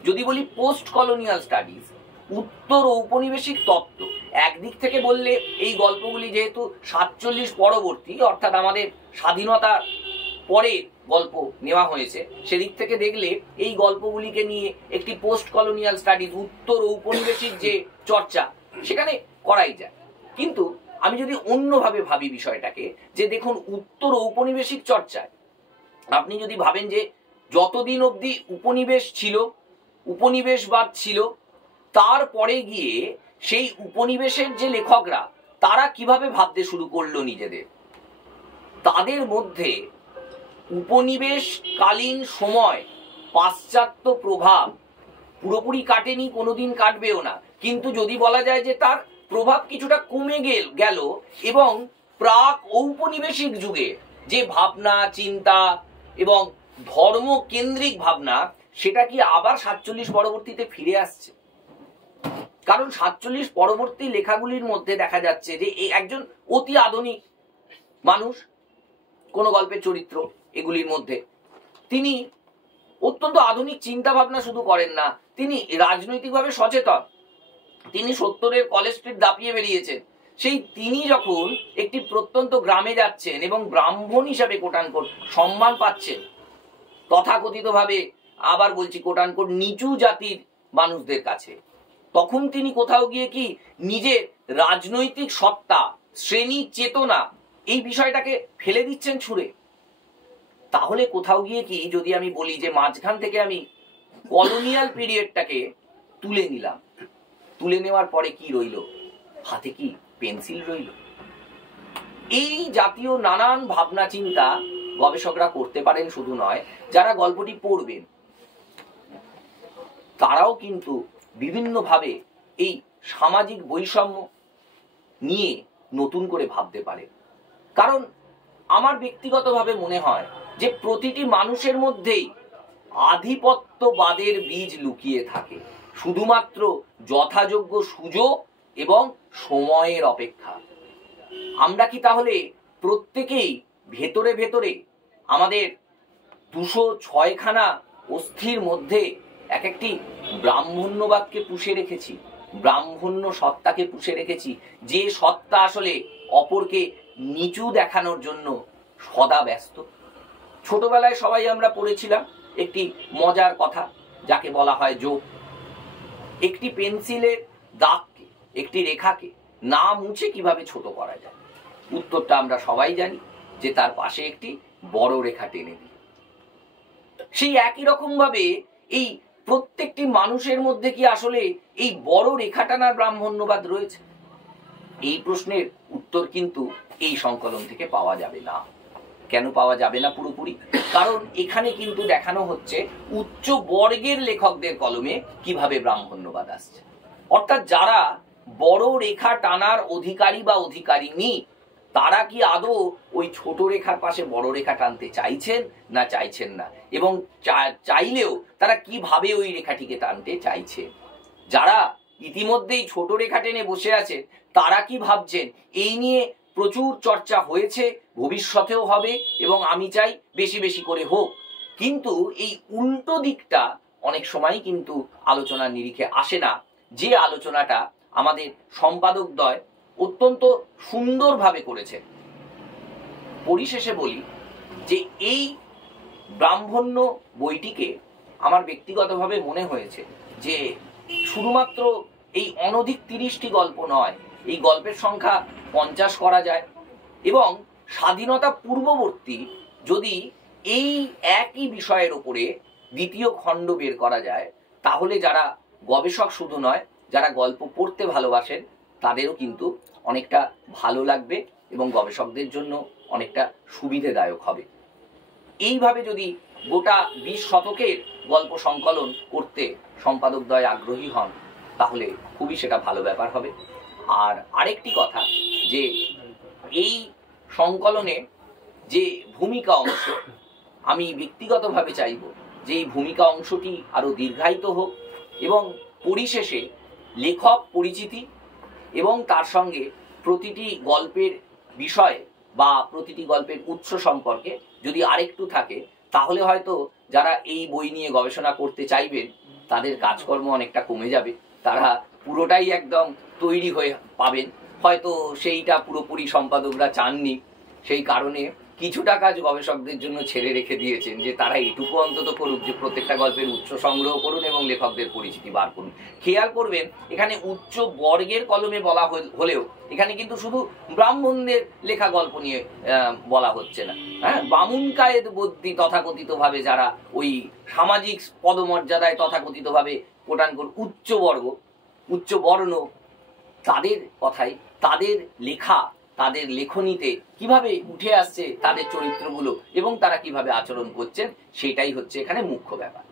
যদি বলি পোস্ট কলোনিয়াল স্টাডিজ, উত্তর ঔপনিবেশিক তত্ত্ব, একদিক থেকে বললে এই গল্পগুলি যেহেতু 47 পরবর্তী, অর্থাৎ আমাদের স্বাধীনতা পরে গল্প নেওয়া হয়েছে, সেদিক থেকে দেখলে এই গল্পগুলিকে নিয়ে একটি পোস্ট কলোনিয়াল স্টাডিজ, উত্তর ঔপনিবেশিক যে চর্চা সেখানে করাই যায়। কিন্তু আমি যদি অন্যভাবে ভাবি বিষয়টাকে, যে দেখুন উত্তর ঔপনিবেশিক চর্চায় আপনি যদি ভাবেন যে যতদিন অবধি উপনিবেশ ছিল, উপনিবেশবাদ ছিল, তারপরে গিয়ে সেই উপনিবেশের যে লেখকরা তারা কিভাবে ভাবতে শুরু করলো নিজেদের, তাদের মধ্যে উপনিবেশকালীন সময় পাশ্চাত্য প্রভাব পুরোপুরি কাটেনি, কোনোদিন কাটবেও না, কিন্তু যদি বলা যায় যে তার প্রভাব কিছুটা কমে গেল, এবং প্রাক ঔপনিবেশিক যুগে যে ভাবনা চিন্তা এবং ধর্ম কেন্দ্রিক ভাবনা সেটা কি আবার 47 পরবর্তীতে ফিরে আসছে। কারণ 47 পরবর্তী লেখাগুলির মধ্যে দেখা যাচ্ছে যে একজন অতি আধুনিক মানুষ, কোন গল্পের চরিত্র এগুলির মধ্যে তিনি অত্যন্ত আধুনিক চিন্তা ভাবনা শুধু করেন না, তিনি রাজনৈতিকভাবে সচেতন। তিনি 70-এর কলেজ স্ট্রিট দাপিয়ে বেরিয়েছেন। সেই তিনি যখন একটি প্রত্যন্ত গ্রামে যাচ্ছেন এবং ব্রাহ্মণ হিসাবে কোটানকোট সম্মান পাচ্ছেন, তথাকথিতভাবে আবার বলছি কোটানকোট নিচু জাতির মানুষদের কাছে, তখন তিনি কোথাও গিয়ে কি নিজের রাজনৈতিক সত্তা, শ্রেণী চেতনা এই বিষয়টাকে ফেলে দিচ্ছেন ছুঁড়ে। তাহলে কোথাও গিয়ে কি যদি আমি বলি যে মাঝখান থেকে আমি কলোনিয়াল পিরিয়ডটাকে তুলে নিলাম, তুলে নেওয়ার পরে কি রইল? হাতে কি পেন্সিল রইল? এই জাতীয় নানান ভাবনা চিন্তা গবেষকরা করতে পারেন, শুধু নয়, যারা গল্পটি পড়বেন তারাও কিন্তু বিভিন্নভাবে এই সামাজিক বৈষম্য নিয়ে নতুন করে ভাবতে পারে। কারণ আমার ব্যক্তিগতভাবে মনে হয় যে প্রতিটি মানুষের মধ্যেই আধিপত্যবাদের বীজ লুকিয়ে থাকে, শুধুমাত্র যথাযোগ্য সুযোগ এবং সময়ের অপেক্ষা। আমরা কি তাহলে প্রত্যেকেই ভেতরে ভেতরে আমাদের 206খানা অস্থির মধ্যে এক একটি ব্রাহ্মণ্যবাদকে পুষে রেখেছি, ব্রাহ্মণ্য সত্তাকে পুষে রেখেছি, যে সত্তা আসলে অপরকে নিচু দেখানোর জন্য সদা ব্যস্ত? ছোটবেলায় সবাই আমরা পড়েছিলাম একটি মজার কথা যাকে বলা হয় যোগ। একটি পেন্সিলের দাগকে, একটি রেখাকে না মুছে কিভাবে ছোট করা যায়? উত্তরটা আমরা সবাই জানি, যে তার পাশে একটি বড় রেখা টেনে দিই। সেই একই রকম ভাবে এই প্রত্যেকটি মানুষের মধ্যে কি আসলে এই বড় রেখা টানার ব্রাহ্মণ্যবাদ রয়েছে? এই প্রশ্নের উত্তর কিন্তু এই সংকলন থেকে পাওয়া যাবে না। কেন পাওয়া যাবে না পুরোপুরি? কারণ এখানে কিন্তু দেখানো হচ্ছে উচ্চ বর্গের লেখকদের কলমে কিভাবে ব্রাহ্মণ্যবাদ আসছে। অর্থাৎ যারা বড় রেখা টানার অধিকারী বা অধিকারিণী, তারা কি আদৌ ওই ছোট রেখার পাশে বড় রেখা টানতে চাইছেন না চাইছেন না, এবং চাইলেও তারা কিভাবে ওই রেখাটিকে টানতে চাইছে। যারা ইতিমধ্যেই ছোট রেখা টেনে বসে আছে তারা কি ভাবছেন এই নিয়ে প্রচুর চর্চা হয়েছে, ভবিষ্যতেও হবে, এবং আমি চাই বেশি বেশি করে হোক। কিন্তু এই উল্টো দিকটা অনেক সময় কিন্তু আলোচনার নিরিখে আসে না, যে আলোচনাটা আমাদের সম্পাদকদ্বয় অত্যন্ত সুন্দরভাবে করেছে। পরিশেষে বলি যে এই ব্রাহ্মণ্য বইটিকে আমার ব্যক্তিগতভাবে মনে হয়েছে যে শুধুমাত্র এই অনধিক 30টি গল্প নয়, এই গল্পের সংখ্যা 50 করা যায়, এবং স্বাধীনতা পূর্ববর্তী যদি এই একই বিষয়ের উপরে দ্বিতীয় খণ্ড বের করা যায়, তাহলে যারা গবেষক শুধু নয়, যারা গল্প পড়তে ভালোবাসেন তাদেরও কিন্তু অনেকটা ভালো লাগবে এবং গবেষকদের জন্য অনেকটা সুবিধাদায়ক হবে। এইভাবে যদি গোটা 20 শতকের গল্প সংকলন করতে সম্পাদকদ্বয় আগ্রহী হন তাহলে খুবই সেটা ভালো ব্যাপার হবে। আর আরেকটি কথা, যে এই সংকলনে যে ভূমিকা অংশ, আমি ব্যক্তিগতভাবে চাইব যে এই ভূমিকা অংশটি আরো দীর্ঘায়িত হোক, এবং পরিশেষে লেখক পরিচিতি এবং তার সঙ্গে প্রতিটি গল্পের বিষয় বা প্রতিটি গল্পের উৎস সম্পর্কে যদি আরেকটু থাকে, তাহলে হয়তো যারা এই বই নিয়ে গবেষণা করতে চাইবেন তাদের কাজকর্ম অনেকটা কমে যাবে। তারা পুরোটাই একদম তৈরি হয়ে পাবেন। হয়তো সেইটা পুরোপুরি সম্পাদকরা চাননি, সেই কারণে কিছুটা কাজ গবেষকদের জন্য ছেড়ে রেখে দিয়েছেন, যে তারা এটুকু অন্তত করুক যে প্রত্যেকটা গল্পের উৎস সংগ্রহ করুন এবং লেখকদের পরিচিতি বার করুন। খেয়াল করবেন এখানে উচ্চ বর্গের কলমে বলা হলেও এখানে কিন্তু শুধু ব্রাহ্মণদের লেখা গল্প নিয়ে বলা হচ্ছে না। হ্যাঁ, বামুন কায়েদ বদ্যি তথাকথিত ভাবে যারা ওই সামাজিক পদমর্যাদায় তথাকথিত ভাবে কোটানকোট উচ্চ বর্ণ, তাদের কথাই, তাদের লেখা, তাদের লেখনীতে কিভাবে উঠে আসছে তাদের চরিত্রগুলো এবং তারা কিভাবে আচরণ করছেন, সেটাই হচ্ছে এখানে মুখ্য ব্যাপার।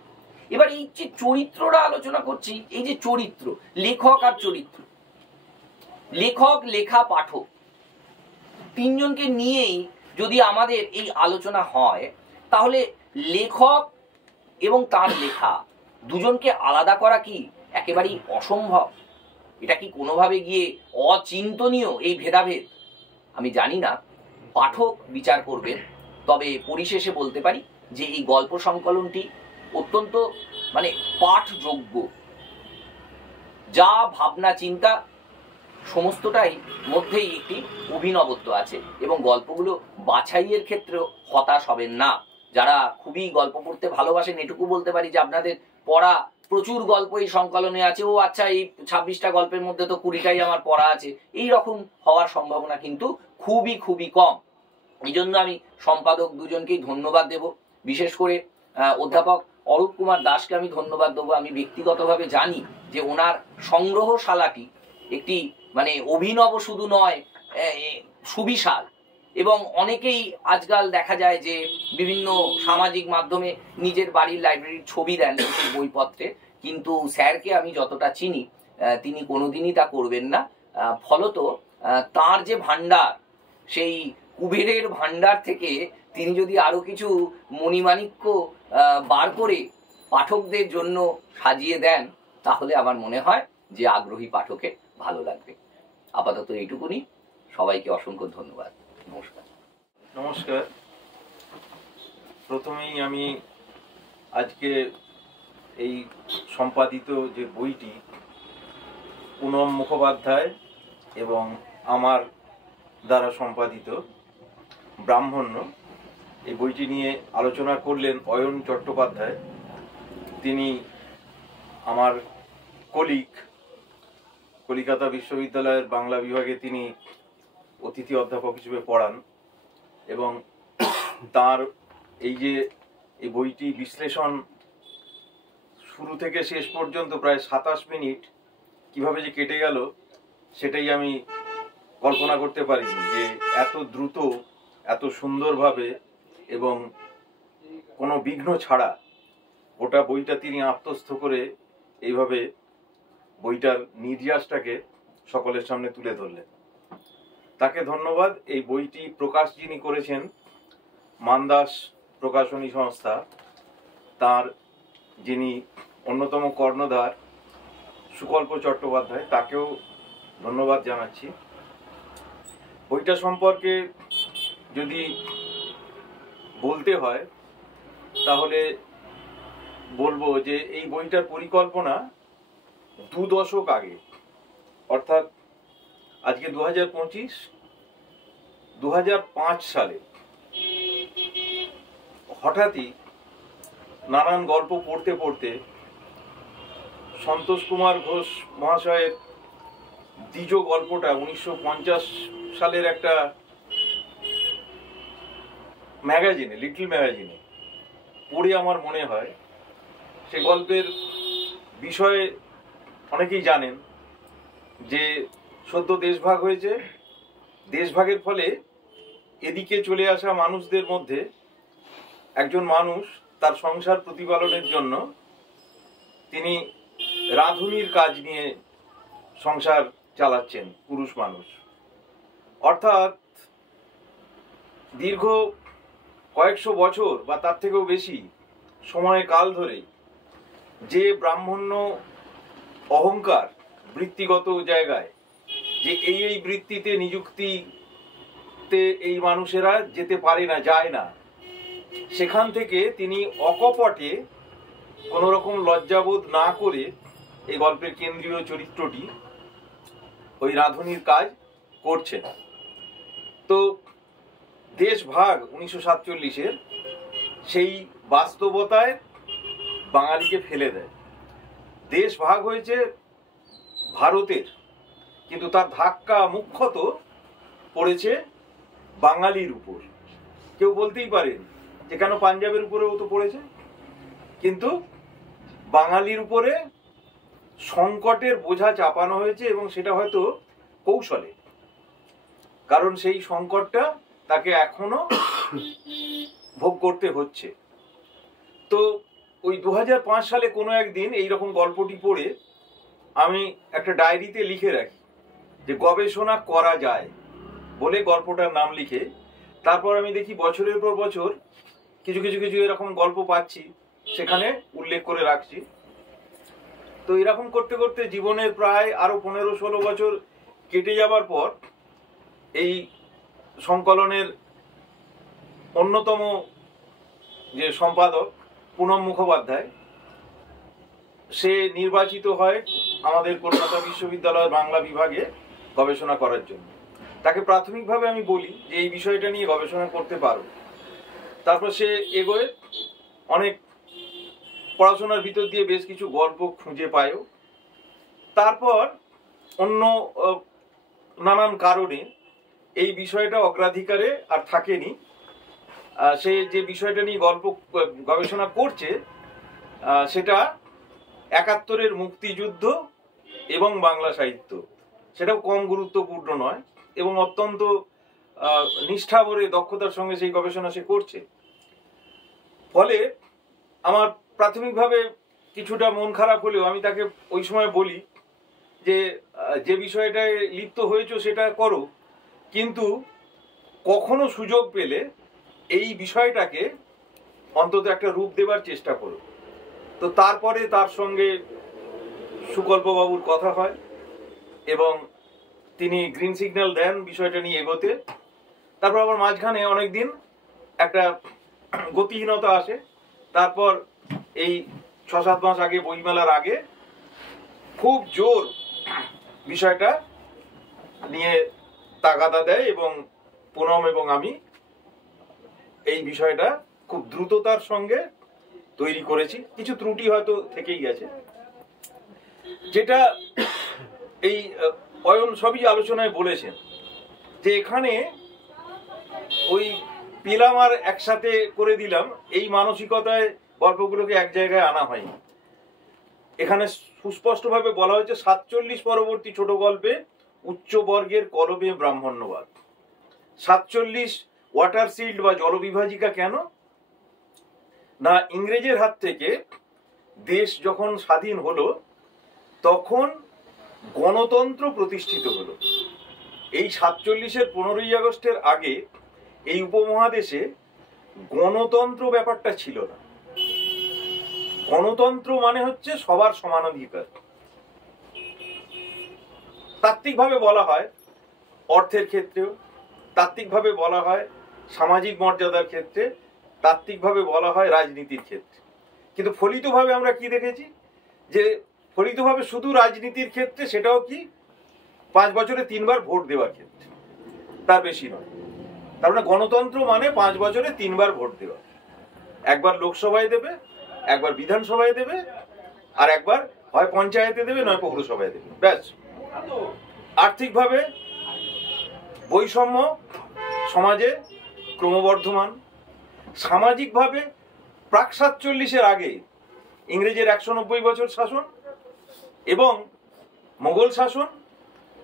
এবার এই যে চরিত্রটা আলোচনা করছি, এই যে চরিত্র, লেখক আর চরিত্র, লেখক, লেখা, পাঠক, তিনজনকে নিয়েই যদি আমাদের এই আলোচনা হয়, তাহলে লেখক এবং তার লেখা দুজনকে আলাদা করা কি একেবারেই অসম্ভব? এটা কি কোনোভাবে গিয়ে অচিন্তনীয় এই ভেদাভেদ? আমি জানি না, পাঠক বিচার করবেন। তবে পরিশেষে বলতে পারি যে এই গল্প সংকলনটি অত্যন্ত পাঠযোগ্য। যা ভাবনা চিন্তা সমস্তটাই মধ্যেই একটি অভিনবত্ব আছে, এবং গল্পগুলো বাছাইয়ের ক্ষেত্রেও হতাশ হবেন না। যারা খুবই গল্প পড়তে ভালোবাসেন, এটুকু বলতে পারি যে আপনাদের পড়া প্রচুর গল্প এই সংকলনে আছে। ও আচ্ছা, এই 26টা গল্পের মধ্যে তো 20টাই আমার পড়া আছে, এই রকম হওয়ার সম্ভাবনা কিন্তু খুবই খুবই কম। এই জন্য আমি সম্পাদক দুজনকেই ধন্যবাদ দেব। বিশেষ করে অধ্যাপক অরূপ কুমার দাসকে আমি ধন্যবাদ দেবো। আমি ব্যক্তিগতভাবে জানি যে ওনার সংগ্রহশালাটি একটি অভিনব শুধু নয়, সুবিশাল, এবং অনেকেই আজকাল দেখা যায় যে বিভিন্ন সামাজিক মাধ্যমে নিজের বাড়ির লাইব্রেরির ছবি দেন বইপত্রে, কিন্তু স্যারকে আমি যতটা চিনি তিনি কোনোদিনই তা করবেন না। ফলত তার যে ভান্ডার, সেই কুবেরের ভান্ডার থেকে তিনি যদি আরো কিছু মণিমাণিক্য বার করে পাঠকদের জন্য সাজিয়ে দেন, তাহলে আমার মনে হয় যে আগ্রহী পাঠকের ভালো লাগবে। আপাতত এইটুকুনি। সবাইকে অসংখ্য ধন্যবাদ। নমস্কার। নমস্কার। প্রথমেই আমি আজকে এই সম্পাদিত যে বইটি পুনম মুখোপাধ্যায় এবং আমার দ্বারা সম্পাদিত ব্রাহ্মণ্য, এই বইটি নিয়ে আলোচনা করলেন অয়ন চট্টোপাধ্যায়। তিনি আমার কলিগ, কলিকাতা বিশ্ববিদ্যালয়ের বাংলা বিভাগে তিনি অতিথি অধ্যাপক হিসেবে পড়ান, এবং তার এই যে এই বইটি বিশ্লেষণ শুরু থেকে শেষ পর্যন্ত প্রায় 27 মিনিট কিভাবে যে কেটে গেল সেটাই আমি কল্পনা করতে পারিনি, যে এত দ্রুত, এত সুন্দরভাবে এবং কোনো বিঘ্ন ছাড়া গোটা বইটা তিনি আত্মস্থ করে এইভাবে বইটার নির্যাসটাকে সকলের সামনে তুলে ধরলেন। তাকে ধন্যবাদ। এই বইটি প্রকাশ যিনি করেছেন মানদাস প্রকাশনী সংস্থা, তার যিনি অন্যতম কর্ণধার সুকল্প চট্টোপাধ্যায়, তাকেও ধন্যবাদ জানাচ্ছি। বইটা সম্পর্কে যদি বলতে হয় তাহলে বলবো যে এই বইটার পরিকল্পনা 2 দশক আগে, অর্থাৎ আজকে 2025, 2005 সালে হঠাৎই নানান গল্প পড়তে পড়তে সন্তোষ কুমার ঘোষ মহাশয়ের দ্বিজ গল্পটা 1950 সালের একটা ম্যাগাজিনে, লিটল ম্যাগাজিনে পড়ে আমার মনে হয় সে গল্পের বিষয়ে অনেকেই জানেন যে সদ্য দেশভাগ হয়েছে। দেশভাগের ফলে এদিকে চলে আসা মানুষদের মধ্যে একজন মানুষ তার সংসার প্রতিপালনের জন্য তিনি রাঁধুনির কাজ নিয়ে সংসার চালাচ্ছেন, পুরুষ মানুষ। অর্থাৎ দীর্ঘ কয়েকশো বছর বা তার থেকেও বেশি সময়কাল ধরে যে ব্রাহ্মণ্য অহংকার বৃত্তিগত জায়গায়, যে এই বৃত্তিতে নিযুক্তিতে এই মানুষেরা যেতে পারে না, যায় না, সেখান থেকে তিনি অকপটে কোনো রকম লজ্জাবোধ না করে এই গল্পের কেন্দ্রীয় চরিত্রটি ওই রাঁধুনির কাজ করছেন। তো দেশভাগ 1947-এর সেই বাস্তবতায় বাঙালিকে ফেলে দেয়। দেশ ভাগ হয়েছে ভারতের, কিন্তু তার ধাক্কা মুখ্যত পড়েছে বাঙালির উপর। কেউ বলতেই পারেন যে কেন পাঞ্জাবের উপরেও তো পড়েছে, কিন্তু বাঙালির উপরে সংকটের বোঝা চাপানো হয়েছে, এবং সেটা হয়তো কৌশলে, কারণ সেই সংকটটা তাকে এখনো ভোগ করতে হচ্ছে। তো ওই 2005 সালে কোনো একদিন এইরকম গল্পটি পড়ে আমি একটা ডায়েরিতে লিখে রাখি যে গবেষণা করা যায় বলে গল্পটার নাম লিখে, তারপর আমি দেখি বছরের পর বছর কিছু কিছু কিছু এরকম গল্প পাচ্ছি, সেখানে উল্লেখ করে রাখছি। তো এরকম করতে করতে জীবনের প্রায় আরো 15-16 বছর কেটে যাবার পর এই সংকলনের অন্যতম যে সম্পাদক পুনম মুখোপাধ্যায়, সে নির্বাচিত হয় আমাদের কলকাতা বিশ্ববিদ্যালয়ের বাংলা বিভাগে গবেষণা করার জন্য। তাকে প্রাথমিকভাবে আমি বলি যে এই বিষয়টা নিয়ে গবেষণা করতে পারো। তারপর সে এগোয়, অনেক পড়াশোনার ভিতর দিয়ে বেশ কিছু গল্প খুঁজে পায়ও। তারপর অন্য নানান কারণে এই বিষয়টা অগ্রাধিকারে আর থাকেনি। সে যে বিষয়টা নিয়ে গবেষণা করছে সেটা 71-এর মুক্তিযুদ্ধ এবং বাংলা সাহিত্য, সেটাও কম গুরুত্বপূর্ণ নয়, এবং অত্যন্ত নিষ্ঠা ভরে দক্ষতার সঙ্গে সেই গবেষণা সে করছে। ফলে আমার প্রাথমিকভাবে কিছুটা মন খারাপ হলেও আমি তাকে ওই সময় বলি যে বিষয়টায় লিপ্ত হয়েছো সেটা করো, কিন্তু কখনো সুযোগ পেলে এই বিষয়টাকে অন্তত একটা রূপ দেবার চেষ্টা করো। তো তারপরে তার সঙ্গে সুকল্পবাবুর কথা হয় এবং তিনি গ্রিন সিগন্যাল দেন বিষয়টা নিয়ে এগোতে। তারপর আবার মাঝখানে অনেকদিন একটা গতিহীনতা আসে। তারপর এই 6-7 মাস আগে, বইমেলার আগে, খুব জোর বিষয়টা নিয়ে তাগাদা দেয় এবং পুনম এবং আমি এই বিষয়টা খুব দ্রুততার সঙ্গে তৈরি করেছি। কিছু ত্রুটি হয়তো থেকেই গেছে, যেটা এই অয়ন সবই আলোচনায় বলেছেন যে এখানে ওই পেলাম আর একসাথে করে দিলাম, এই মানসিকতায় গল্পগুলোকে এক জায়গায় আনা হয়নি। এখানে সুস্পষ্টভাবে বলা হয়েছে 47 পরবর্তী ছোট গল্পে উচ্চ বর্গের কলমে ব্রাহ্মণ্যবাদ। 47 ওয়াটার সিল্ড বা জলবিভাজিকা কেন না, ইংরেজের হাত থেকে দেশ যখন স্বাধীন হলো তখন গণতন্ত্র প্রতিষ্ঠিত হলো। এই 47-এর 15ই আগস্টের আগে এই উপমহাদেশে গণতন্ত্র ব্যাপারটা ছিল না। গণতন্ত্র মানে হচ্ছে সবার সমান অধিকার। তাত্ত্বিকভাবে বলা হয় অর্থের ক্ষেত্রেও, তাত্ত্বিকভাবে বলা হয় সামাজিক মর্যাদার ক্ষেত্রে, তাত্ত্বিকভাবে বলা হয় রাজনীতির ক্ষেত্রে। কিন্তু ফলিতভাবে আমরা কি দেখেছি যে ফলিতভাবে শুধু রাজনীতির ক্ষেত্রে, সেটাও কি 5 বছরে 3 বার ভোট দেওয়ার ক্ষেত্রে, তার বেশি নয়। তার মানে গণতন্ত্র মানে 5 বছরে 3 বার ভোট দেওয়া। একবার লোকসভায় দেবে, একবার বিধানসভায় দেবে, আর একবার হয় পঞ্চায়েতে দেবে নয় পৌরসভায় দেবে, ব্যাস। আর্থিকভাবে বৈষম্য সমাজে ক্রমবর্ধমান। সামাজিকভাবে প্রাক 47-এর আগে ইংরেজের 190 বছর শাসন এবং মোগল শাসন,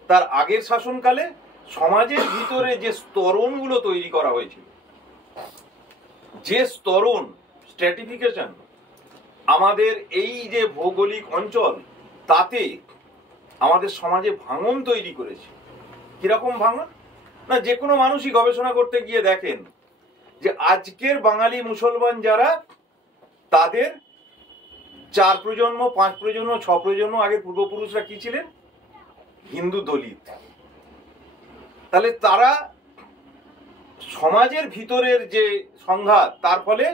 তার আগের শাসনকালে সমাজের ভিতরে যে স্তরণগুলো তৈরি করা হয়েছিল, যে স্তরণ স্ট্র্যাটিফিকেশন আমাদের এই যে ভৌগোলিক অঞ্চল, তাতে আমাদের সমাজে ভাঙন তৈরি করেছে। কিরকম ভাঙন না, যে কোনো মানুষই গবেষণা করতে গিয়ে দেখেন যে আজকের বাঙালি মুসলমান যারা, তাদের 4 প্রজন্ম 5 প্রজন্ম 6 প্রজন্ম আগের পূর্বপুরুষরা কি ছিলেন? হিন্দু দলিত। তাহলে তারা সমাজের ভিতরের যে সংঘাত, তার ফলে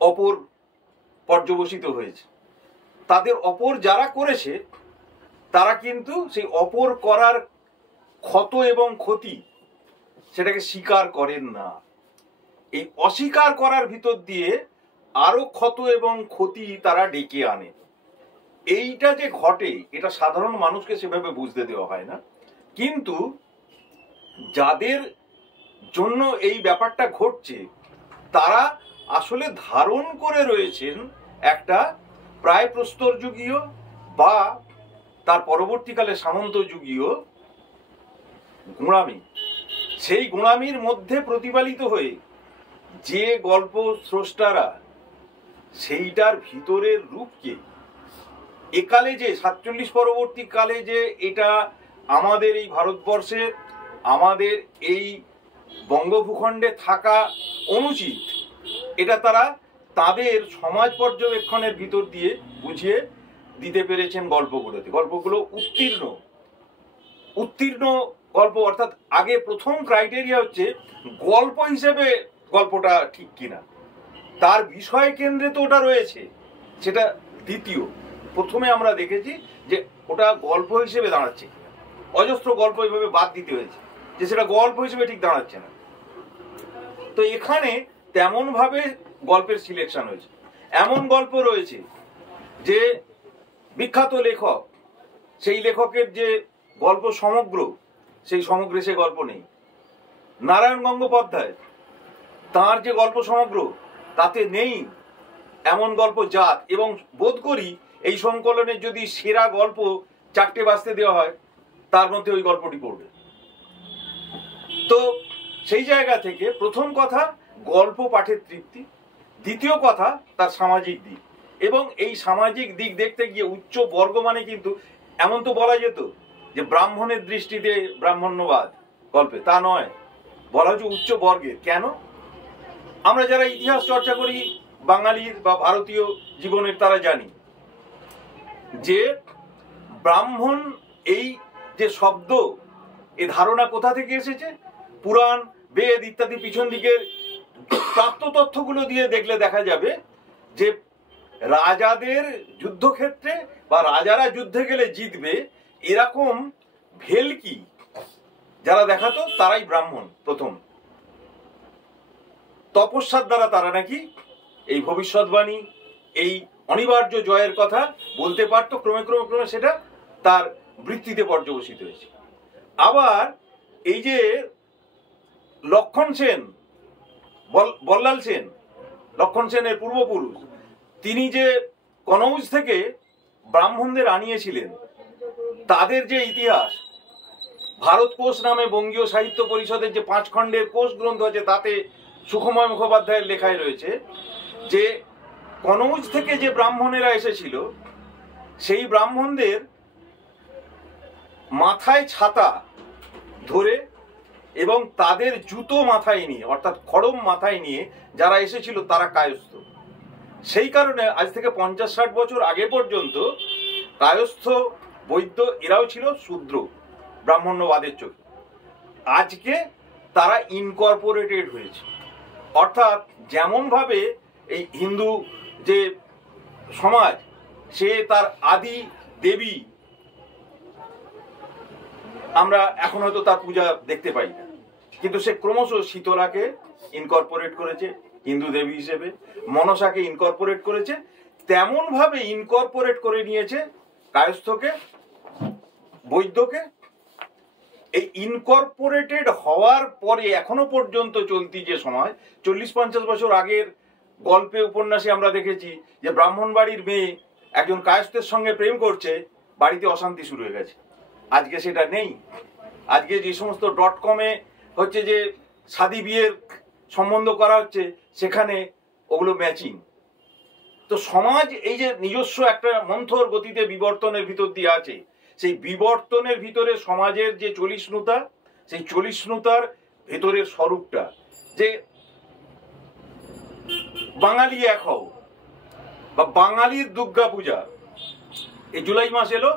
অপর পর্যবসিত হয়েছে। তাদের অপর যারা করেছে তারা কিন্তু সেই অপর করার ক্ষত এবং ক্ষতি সেটাকে স্বীকার করেন না। এই অস্বীকার করার ভিতর দিয়ে আরো ক্ষত এবং ক্ষতি তারা ডেকে আনে। এইটা যে ঘটে, এটা সাধারণ মানুষকে সেভাবে বুঝতে দেওয়া হয় না। কিন্তু যাদের জন্য এই ব্যাপারটা ঘটছে, তারা আসলে ধারণ করে রয়েছেন একটা প্রায় প্রস্তর যুগীয় বা তার পরবর্তীকালে সামন্ত যুগীয় গোঁড়ামি। সেই গোঁড়ামির মধ্যে প্রতিফলিত হয়ে যে গল্প স্রষ্টারা সেইটার ভিতরের রূপকে একালে যে 47 পরবর্তী কালে যে এটা আমাদের এই ভারতবর্ষে, আমাদের এই বঙ্গভূখণ্ডে থাকা অনুচিত, এটা তারা তাদের সমাজ পর্যবেক্ষণের ভিতর দিয়ে বুঝিয়ে দিতে পেরেছেন গল্পগুলোতে। গল্পগুলো উত্তীর্ণ গল্প। অর্থাৎ আগে প্রথম ক্রাইটেরিয়া হচ্ছে গল্প হিসেবে গল্পটা ঠিক কিনা, তার বিষয় কেন্দ্রে তো ওটা রয়েছে, সেটা দ্বিতীয়। প্রথমে আমরা দেখেছি যে ওটা গল্প হিসেবে দাঁড়াচ্ছে কিনা। অজস্র গল্প এইভাবে বাদ দিতে হয়েছে যে সেটা গল্প হিসেবে ঠিক দাঁড়াচ্ছে না। তো এখানে তেমন ভাবে গল্পের সিলেকশন হয়েছে। এমন গল্প রয়েছে যে বিখ্যাত লেখক, সেই লেখকের যে গল্প সমগ্র, সেই সমগ্রে সে গল্প নেই। নারায়ণ গঙ্গোপাধ্যায়, তার যে গল্প সমগ্র, তাতে নেই এমন গল্প জাত। এবং বোধ করি এই সংকলনের যদি সেরা গল্প 4টে বাছতে দেওয়া হয়, তার মধ্যে ওই গল্পটি পড়বে। তো সেই জায়গা থেকে প্রথম কথা গল্প পাঠের তৃপ্তি, দ্বিতীয় কথা তার সামাজিক দিক। এবং এই সামাজিক দিক দেখতে গিয়ে উচ্চ বর্গ মানে কিন্তু এমন তো বলা যেত যে ব্রাহ্মণের দৃষ্টিতে ব্রাহ্মণ্যবাদ গল্পে, তা নয়, বলা হচ্ছে উচ্চ বর্গের। কেন? আমরা যারা ইতিহাস চর্চা করি বাঙালির বা ভারতীয় জীবনের, তারা জানি যে ব্রাহ্মণ এই যে শব্দ, এ ধারণা কোথা থেকে এসেছে? পুরাণ, বেদ ইত্যাদি পিছন দিকের প্রাপ্ত তথ্যগুলো দিয়ে দেখলে দেখা যাবে যে রাজাদের যুদ্ধক্ষেত্রে বা রাজারা যুদ্ধে গেলে জিতবে এরকম ভেলকি যারা দেখাতো, তারাই ব্রাহ্মণ। প্রথম তপস্যার দ্বারা তারা নাকি এই ভবিষ্যৎবাণী, এই অনিবার্য জয়ের কথা বলতে পারত। ক্রমে ক্রমে ক্রমে সেটা তার বৃত্তিতে পর্যবসিত হয়েছে। আবার এই যে লক্ষণ সেন বল্লাল সেন, লক্ষণ সেনের পূর্বপুরুষ, তিনি যে কনৌজ থেকে ব্রাহ্মণদের আনিয়েছিলেন, তাদের যে ইতিহাস, ভারত কোষ নামে বঙ্গীয় সাহিত্য পরিষদের যে 5 খণ্ডের কোষ গ্রন্থ আছে, তাতে সুখময় মুখোপাধ্যায়ের লেখায় রয়েছে যে কনৌজ থেকে যে ব্রাহ্মণেরা এসেছিল, সেই ব্রাহ্মণদের মাথায় ছাতা ধরে এবং তাদের জুতো মাথায় নিয়ে, অর্থাৎ খড়ম মাথায় নিয়ে যারা এসেছিল তারা কায়স্থ। সেই কারণে আজ থেকে 50-60 বছর আগে পর্যন্ত কায়স্থ, বৈদ্য এরাও ছিল শূদ্র ব্রাহ্মণ্যবাদের চোখে। আজকে তারা ইনকর্পোরেটেড হয়েছে, অর্থাৎ যেমন ভাবে এই হিন্দু যে সমাজ, সে তার আদি দেবী, আমরা এখন হয়তো তার পূজা দেখতে পাই না, কিন্তু সে ক্রমশ শীতলাকে ইনকর্পোরেট করেছে হিন্দু দেবী হিসেবে, মনসাকে ইনকর্পোরেট করেছে, তেমন ভাবে ইনকর্পোরেট করে নিয়েছে কায়স্থকে, বৈদ্যকে। এই ইনকর্পোরেটেড হওয়ার পরে এখনো পর্যন্ত চলতি যে সমাজ, 40-50 বছর আগের গল্পে উপন্যাসে আমরা দেখেছি যে ব্রাহ্মণ বাড়ির মেয়ে একজন কায়স্থের সঙ্গে প্রেম করছে, বাড়িতে অশান্তি শুরু হয়ে গেছে। আজকে সেটা নেই। আজকে যে সমস্ত .com-এ হচ্ছে যে শাদী বিয়ের সম্বন্ধ করা হচ্ছে, সেখানে ওগুলো ম্যাচিং। তো সমাজ এই যে নিজস্ব একটা মন্থর গতিতে বিবর্তনের ভিতর দিয়ে আছে, সেই বিবর্তনের ভিতরে সমাজের যে চলিষ্ণুতা, সেই চলিষ্ণুতার ভেতরের স্বরূপটা যে বাঙালি এক হও বা বাঙালির দুর্গা পূজা, এই জুলাই মাস এলো,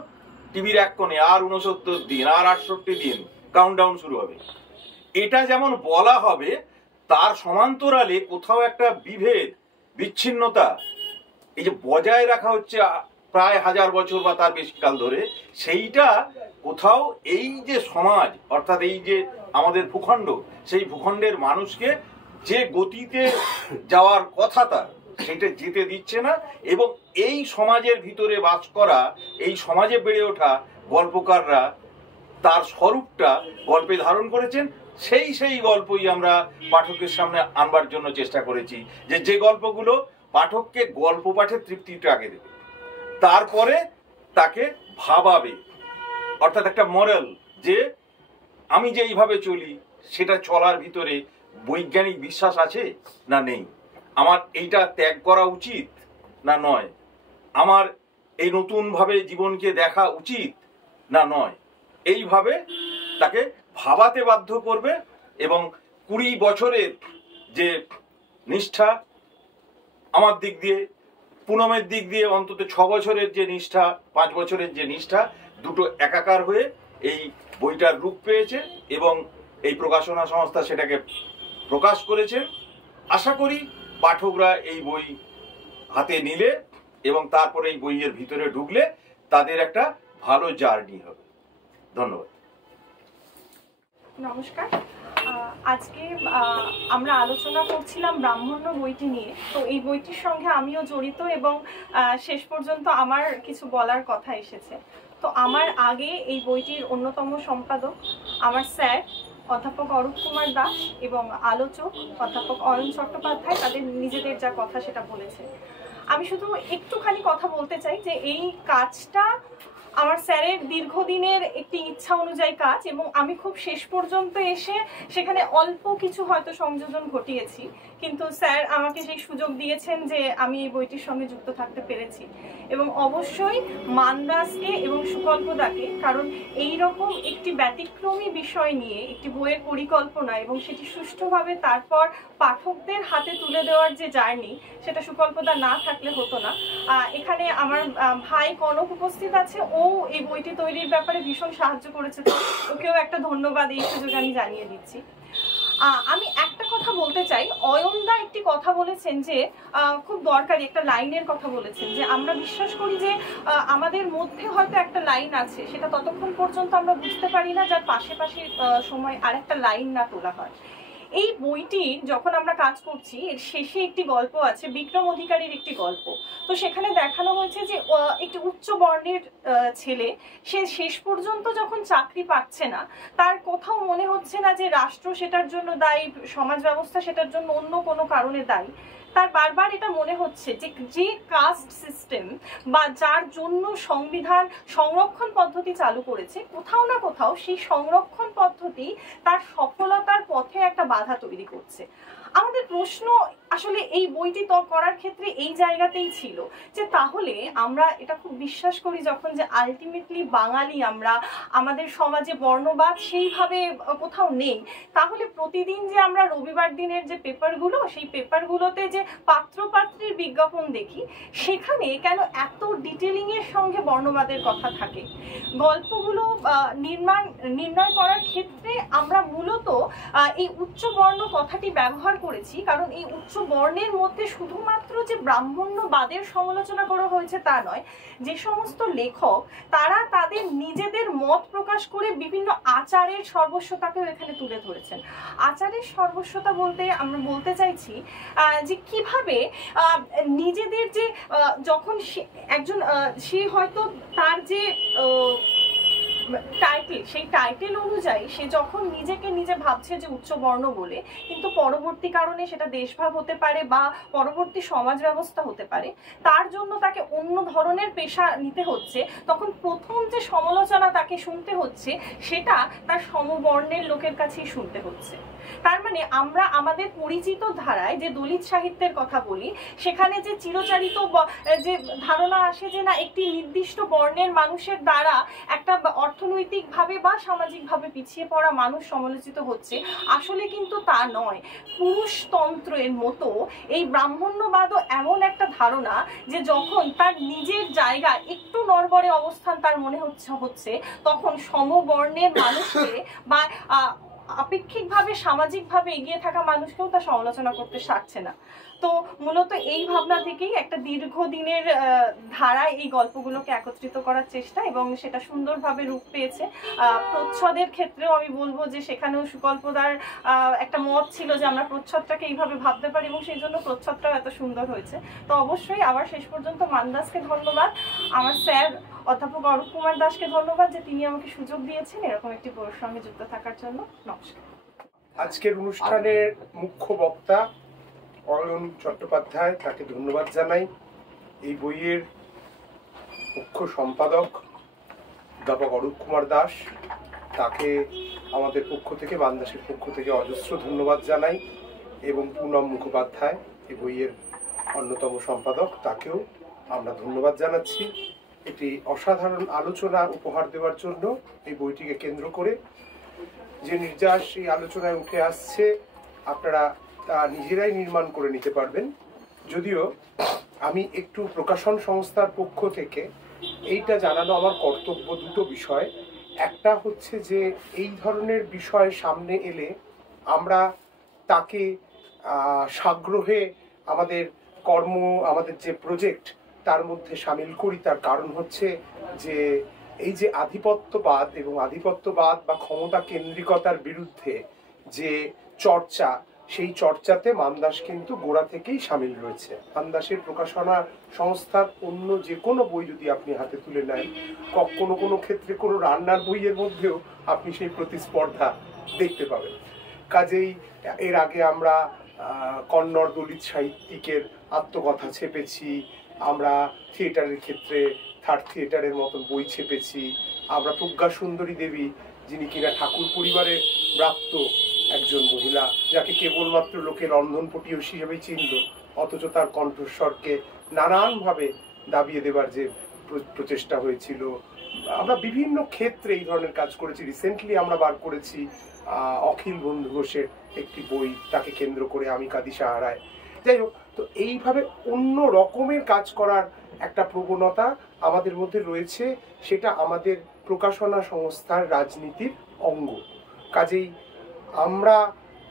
টিভির এক কোণে আর 69 দিন, আর 68 দিন কাউন্টডাউন শুরু হবে। এটা যেমন বলা হবে, তার সমান্তরালে কোথাও একটা বিভেদ, বিচ্ছিন্নতা এই যে বজায় রাখা হচ্ছে প্রায় 1000 বছর বা তার বেশি কাল ধরে, সেইটা কোথাও এই যে সমাজ, অর্থাৎ এই যে আমাদের ভূখণ্ড, সেই ভূখণ্ডের মানুষকে যে গতিতে যাওয়ার কথা তার, সেটা যেতে দিচ্ছে না। এবং এই সমাজের ভিতরে বাস করা, এই সমাজে বেড়ে ওঠা গল্পকাররা তার স্বরূপটা গল্পে ধারণ করেছেন। সেই গল্পই আমরা পাঠকের সামনে আনবার জন্য চেষ্টা করেছি, যে গল্পগুলো পাঠককে গল্প পাঠের তৃপ্তিটা আগে দেবে, তারপরে তাকে ভাবাবে, অর্থাৎ একটা মরাল, যে আমি যে এইভাবে চলি, সেটা চলার ভিতরে বৈজ্ঞানিক বিশ্বাস আছে না নেই, আমার এইটা ত্যাগ করা উচিত না নয়, আমার এই নতুনভাবে জীবনকে দেখা উচিত না নয়, এইভাবে তাকে ভাবাতে বাধ্য করবে। এবং 20 বছরের যে নিষ্ঠা আমার দিক দিয়ে, পুনমের দিক দিয়ে অন্তত 6 বছরের যে নিষ্ঠা, 5 বছরের যে নিষ্ঠা, দুটো একাকার হয়ে এই বইটার রূপ পেয়েছে এবং এই প্রকাশনা সংস্থা সেটাকে প্রকাশ করেছে। আশা করি পাঠকরা এই বই হাতে নিলে এবং তারপরে এই বইয়ের ভিতরে ঢুকলে তাদের একটা ভালো জার্নি হবে। ধন্যবাদ। নমস্কার। আজকে আমরা আলোচনা করছিলাম ব্রাহ্মণ্য বইটি নিয়ে। তো এই বইটির সঙ্গে আমিও জড়িত এবং শেষ পর্যন্ত আমার কিছু বলার কথা এসেছে। তো আমার আগে এই বইটির অন্যতম সম্পাদক আমার স্যার অধ্যাপক অরূপ কুমার দাস এবং আলোচক অধ্যাপক অয়ন চট্টোপাধ্যায় তাদের নিজেদের যা কথা সেটা বলেছে। আমি শুধু একটুখানি কথা বলতে চাই যে এই কাজটা আমার স্যারের দীর্ঘদিনের একটি ইচ্ছা অনুযায়ী কাজ, এবং আমি খুব শেষ পর্যন্ত এসে সেখানে অল্প কিছু হয়তো সংযোজন ঘটিয়েছি, কিন্তু স্যার আমাকে সেই সুযোগ দিয়েছেন যে আমি এই বইটির সঙ্গে যুক্ত থাকতে পেরেছি। এবং অবশ্যই মানদাসকে এবং সুকল্পদাকে, কারণ এই রকম একটি ব্যতিক্রমী বিষয় নিয়ে একটি বইয়ের পরিকল্পনা এবং সেটি সুষ্ঠুভাবে তারপর পাঠকদের হাতে তুলে দেওয়ার যে জার্নি, সেটা সুকল্পদা না থাকলে হতো না। এখানে আমার ভাই কনক উপস্থিত আছে, ও এই বইটি তৈরির ব্যাপারে ভীষণ সাহায্য করেছে, তো ওকেও একটা ধন্যবাদ এই সুযোগ আমি জানিয়ে দিচ্ছি। আমি একটা কথা বলতে চাই, অয়নদা একটি কথা বলেছেন যে খুব দরকারি একটা লাইনের কথা বলেছেন, যে আমরা বিশ্বাস করি যে আমাদের মধ্যে হয়তো একটা লাইন আছে, সেটা ততক্ষণ পর্যন্ত আমরা বুঝতে পারি না যার পাশে সময় আরেকটা লাইন না তোলা হয়। এই বইটি যখন আমরা কাজ করছি এর শেষে একটি গল্প আছে, বিক্রম অধিকারীর একটি গল্প। তো সেখানে দেখানো হয়েছে যে একটি উচ্চ বর্ণের ছেলে, সে শেষ পর্যন্ত যখন চাকরি পাচ্ছে না, তার কোথাও মনে হচ্ছে না যে রাষ্ট্র সেটার জন্য দায়ী, সমাজ ব্যবস্থা সেটার জন্য অন্য কোনো কারণে দায়ী। তার বারবার এটা মনে হচ্ছে যে যে কাস্ট সিস্টেম বা যার জন্য সংবিধান সংরক্ষণ পদ্ধতি চালু করেছে, কোথাও না কোথাও সেই সংরক্ষণ পদ্ধতি তার সফলতার পথে একটা বাধা তৈরি করছে। আমাদের প্রশ্ন আসলে এই বইটি করার ক্ষেত্রে এই জায়গাতেই ছিল যে তাহলে আমরা এটা খুব বিশ্বাস করি যখন যে আলটিমেটলি বাঙালি আমরা, আমাদের সমাজে বর্ণবাদ সেইভাবে কোথাও নেই, তাহলে প্রতিদিন যে আমরা রবিবার দিনের যে পেপারগুলো, সেই পেপারগুলোতে যে পাত্রপাত্রীর বিজ্ঞাপন দেখি, সেখানে কেন এত ডিটেলিংয়ের সঙ্গে বর্ণবাদের কথা থাকে? গল্পগুলো নির্ণয় করার ক্ষেত্রে আমরা মূলত এই উচ্চ বর্ণ কথাটি ব্যবহার করেছি, কারণ এই উচ্চ বর্ণের মধ্যে শুধুমাত্র যে ব্রাহ্মণ্যবাদের সমালোচনা করা হয়েছে তা নয়, যে সমস্ত লেখক তারা তাদের নিজেদের মত প্রকাশ করে বিভিন্ন আচারের সর্বস্বতাকেও এখানে তুলে ধরেছেন। আচারের সর্বস্বতা বলতে আমরা বলতে চাইছি যে কিভাবে নিজেদের যে যখন একজন সে হয়তো তার যে টাইটেল, সেই টাইটেল অনুযায়ী সে যখন নিজেকে নিজে ভাবছে যে উচ্চ বর্ণ বলে, কিন্তু পরবর্তী কারণে সেটা দেশভাব হতে পারে বা পরবর্তী সমাজ ব্যবস্থা হতে পারে, তার জন্য তাকে অন্য ধরনের পেশা নিতে হচ্ছে, তখন প্রথম যে সমালোচনা তাকে শুনতে হচ্ছে সেটা তার সমবর্ণের লোকের কাছেই শুনতে হচ্ছে। তার মানে আমরা আমাদের পরিচিত ধারায় যে দলিত সাহিত্যের কথা বলি, সেখানে যে চিরচারিত যে ধারণা আসে যে না, একটি নির্দিষ্ট বর্ণের মানুষের দ্বারা একটা অর্থনৈতিকভাবে বা সামাজিকভাবে পিছিয়ে পড়া মানুষ সমালোচিত হচ্ছে, আসলে কিন্তু তা নয়। পুরুষতন্ত্রের মতো এই ব্রাহ্মণ্যবাদও এমন একটা ধারণা যে যখন তার নিজের জায়গা একটু নড়বড়ে অবস্থান তার মনে হচ্ছে, তখন সমবর্ণের মানুষকে বা আপেক্ষিকভাবে সামাজিকভাবে এগিয়ে থাকা মানুষকেও তা সমালোচনা করতে সারছে না। তো মূলত এই ভাবনা থেকেই একটা দীর্ঘদিনের ধারায় এই গল্পগুলোকে একত্রিত করার চেষ্টা, এবং সেটা সুন্দরভাবে রূপ পেয়েছে। প্রচ্ছদের ক্ষেত্রেও আমি বলবো যে সেখানেও সুকল্পদার একটা মত ছিল যে আমরা প্রচ্ছদটাকে এইভাবে ভাবতে পারি, এবং সেই জন্য প্রচ্ছদটাও এত সুন্দর হয়েছে। তো অবশ্যই আবার শেষ পর্যন্ত মানদাসকে ধন্যবাদ, আমার স্যার অধ্যাপক অরূপ কুমার দাসকে ধন্যবাদ যে তিনি আমাকে সুযোগ দিয়েছেন এরকম একটি বইয়ের সঙ্গে যুক্ত থাকার জন্য। নমস্কার। আজকের অনুষ্ঠানের মুখ্য বক্তা অয়ন চট্টোপাধ্যায়, তাকে ধন্যবাদ জানাই। এই বইয়ের মুখ্য সম্পাদক অধ্যাপক অরূপ কুমার দাস, তাকে আমাদের পক্ষ থেকে, মানদাসের পক্ষ থেকে অজস্র ধন্যবাদ জানাই। এবং পুনম মুখোপাধ্যায়, এই বইয়ের অন্যতম সম্পাদক, তাকেও আমরা ধন্যবাদ জানাচ্ছি এটি অসাধারণ আলোচনা উপহার দেওয়ার জন্য। এই বইটিকে কেন্দ্র করে যে নির্যাস এই আলোচনায় উঠে আসছে, আপনারা তা নিজেরাই নির্মাণ করে নিতে পারবেন। যদিও আমি একটু প্রকাশন সংস্থার পক্ষ থেকে এইটা জানানো আমার কর্তব্য দুটো বিষয়। একটা হচ্ছে যে এই ধরনের বিষয় সামনে এলে আমরা তাকে সাগ্রহে আমাদের কর্ম, আমাদের যে প্রজেক্ট তার মধ্যে সামিল করি। তার কারণ হচ্ছে যে এই যে আধিপত্যবাদ এবং আধিপত্যবাদ বা ক্ষমতা কেন্দ্রিকতার বিরুদ্ধে যে চর্চা, সেই চর্চাতে মানদাস কিন্তু গোড়া থেকেই সামিল রয়েছে। মানদাসের প্রকাশনা সংস্থার অন্য যে কোনো বই যদি আপনি হাতে তুলে নেন, কোনো কোনো ক্ষেত্রে কোনো রান্নার বইয়ের মধ্যেও আপনি সেই প্রতিস্পর্ধা দেখতে পাবেন। কাজেই এর আগে আমরা কন্নড় দলিত সাহিত্যিকের আত্মকথা ছেপেছি, আমরা থিয়েটারের ক্ষেত্রে থার্ড থিয়েটারের মতন বই ছেপেছি, আমরা প্রজ্ঞা সুন্দরী দেবী, যিনি কিনা ঠাকুর পরিবারের প্রাপ্ত একজন মহিলা, যাকে কেবলমাত্র লোকে রন্ধনপটীয় হিসেবেই চিনল, অথচ তার কণ্ঠস্বরকে নানানভাবে দাবিয়ে দেবার যে প্রচেষ্টা হয়েছিল। আমরা বিভিন্ন ক্ষেত্রে এই ধরনের কাজ করেছি। রিসেন্টলি আমরা বার করেছি অখিল বন্ধু ঘোষের একটি বই, তাকে কেন্দ্র করে আমি কাঁদি সাহারায়। যাই হোক, তো এইভাবে অন্য রকমের কাজ করার একটা প্রবণতা আমাদের মধ্যে রয়েছে, সেটা আমাদের প্রকাশনা সংস্থার রাজনীতির অঙ্গ। কাজেই আমরা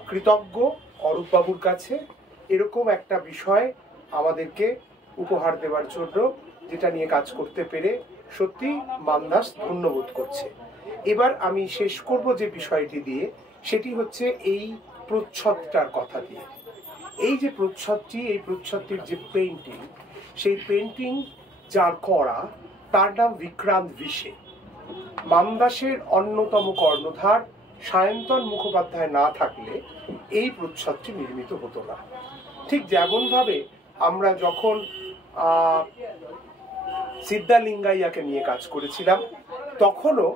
কৃতজ্ঞ অরূপবাবুর কাছে এরকম একটা বিষয় আমাদেরকে উপহার দেওয়ার জন্য, যেটা নিয়ে কাজ করতে পেরে সত্যি মানদাস ধন্যবোধ করছে। এবার আমি শেষ করব যে বিষয়টি দিয়ে, সেটি হচ্ছে এই প্রচ্ছদটার কথা দিয়ে। এই যে প্রচ্ছদটি, এই প্রচ্ছদটির যে পেন্টিং, সেই পেন্টিং যার করা তার নাম বিক্রান্ত বিশে। মামদাসের অন্যতম কর্ণধার সায়ন্তন মুখোপাধ্যায় না থাকলে এই প্রচ্ছদটি নির্মিত হতো না। ঠিক যেমনভাবে আমরা যখন সিদ্ধালিঙ্গাইয়াকে নিয়ে কাজ করেছিলাম, তখনও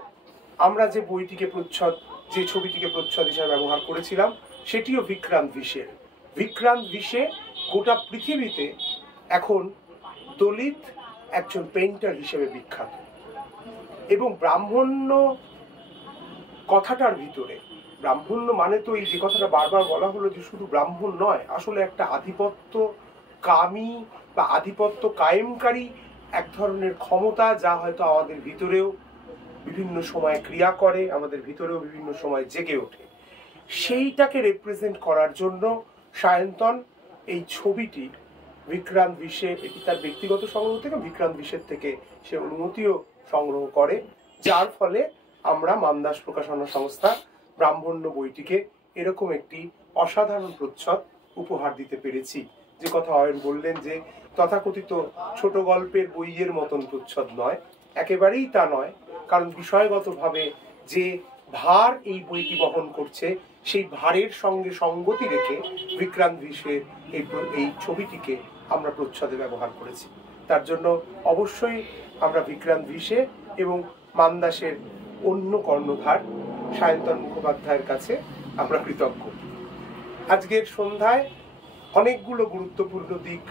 আমরা যে বইটিকে প্রচ্ছদ, যে ছবিটিকে প্রচ্ছদ হিসাবে ব্যবহার করেছিলাম, সেটিও বিক্রান্ত বিশের। বিক্রান্ত বিশে গোটা পৃথিবীতে এখন দলিত একজন পেইন্টার হিসেবে বিখ্যাত। এবং ব্রাহ্মণ্য কথাটার ভিতরে, ব্রাহ্মণ্য মানে তো এই যে কথাটা বারবার বলা হলো যে শুধু ব্রাহ্মণ নয়, আসলে একটা আধিপত্য কামী বা আধিপত্য কায়েমকারী এক ধরনের ক্ষমতা, যা হয়তো আমাদের ভিতরেও বিভিন্ন সময় ক্রিয়া করে, আমাদের ভিতরেও বিভিন্ন সময় জেগে ওঠে। সেইটাকে রিপ্রেজেন্ট করার জন্য সায়ন্তন এই ছবিটি বিক্রান্ত বিশে, এটি তার ব্যক্তিগত সংগ্রহ থেকে, বিক্রান্ত বিশের থেকে সে অনুমতিও সংগ্রহ করে, যার ফলে আমরা মামদাস প্রকাশনা সংস্থা ব্রাহ্মণ্য বইটিকে এরকম একটি অসাধারণ প্রচ্ছদ উপহার দিতে পেরেছি। যে কথা অয়ন বললেন যে তথাকথিত ছোট গল্পের বইয়ের মতন প্রচ্ছদ নয়, একেবারেই তা নয়। কারণ বিষয়গতভাবে যে ভার এই বইটি বহন করছে, সেই ভারের সঙ্গে সঙ্গতি রেখে বিক্রান্ত বিশের এই ছবিটিকে আমরা প্রচ্ছদে ব্যবহার করেছি। তার জন্য অবশ্যই আমরা বিক্রান্ত বিশে এবং মামদাসের অন্য কর্ণধার সায়ন্তন মুখোপাধ্যায়ের কাছে আমরা কৃতজ্ঞ। আজকের সন্ধ্যায় অনেকগুলো গুরুত্বপূর্ণ দিক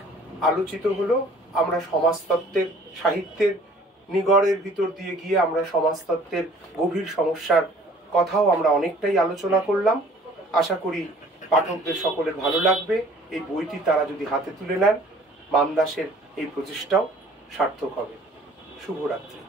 আলোচিত হলো। আমরা সমাজতত্ত্বের, সাহিত্যের নিগড়ের ভিতর দিয়ে গিয়ে আমরা সমাজতত্ত্বের গভীর সমস্যার কথাও আমরা অনেকটাই আলোচনা করলাম। আশা করি পাঠকদের সকলের ভালো লাগবে। এই বইটি তারা যদি হাতে তুলে নেন, মামদাসের এই প্রচেষ্টাও সার্থক হবে। শুভরাত্রি।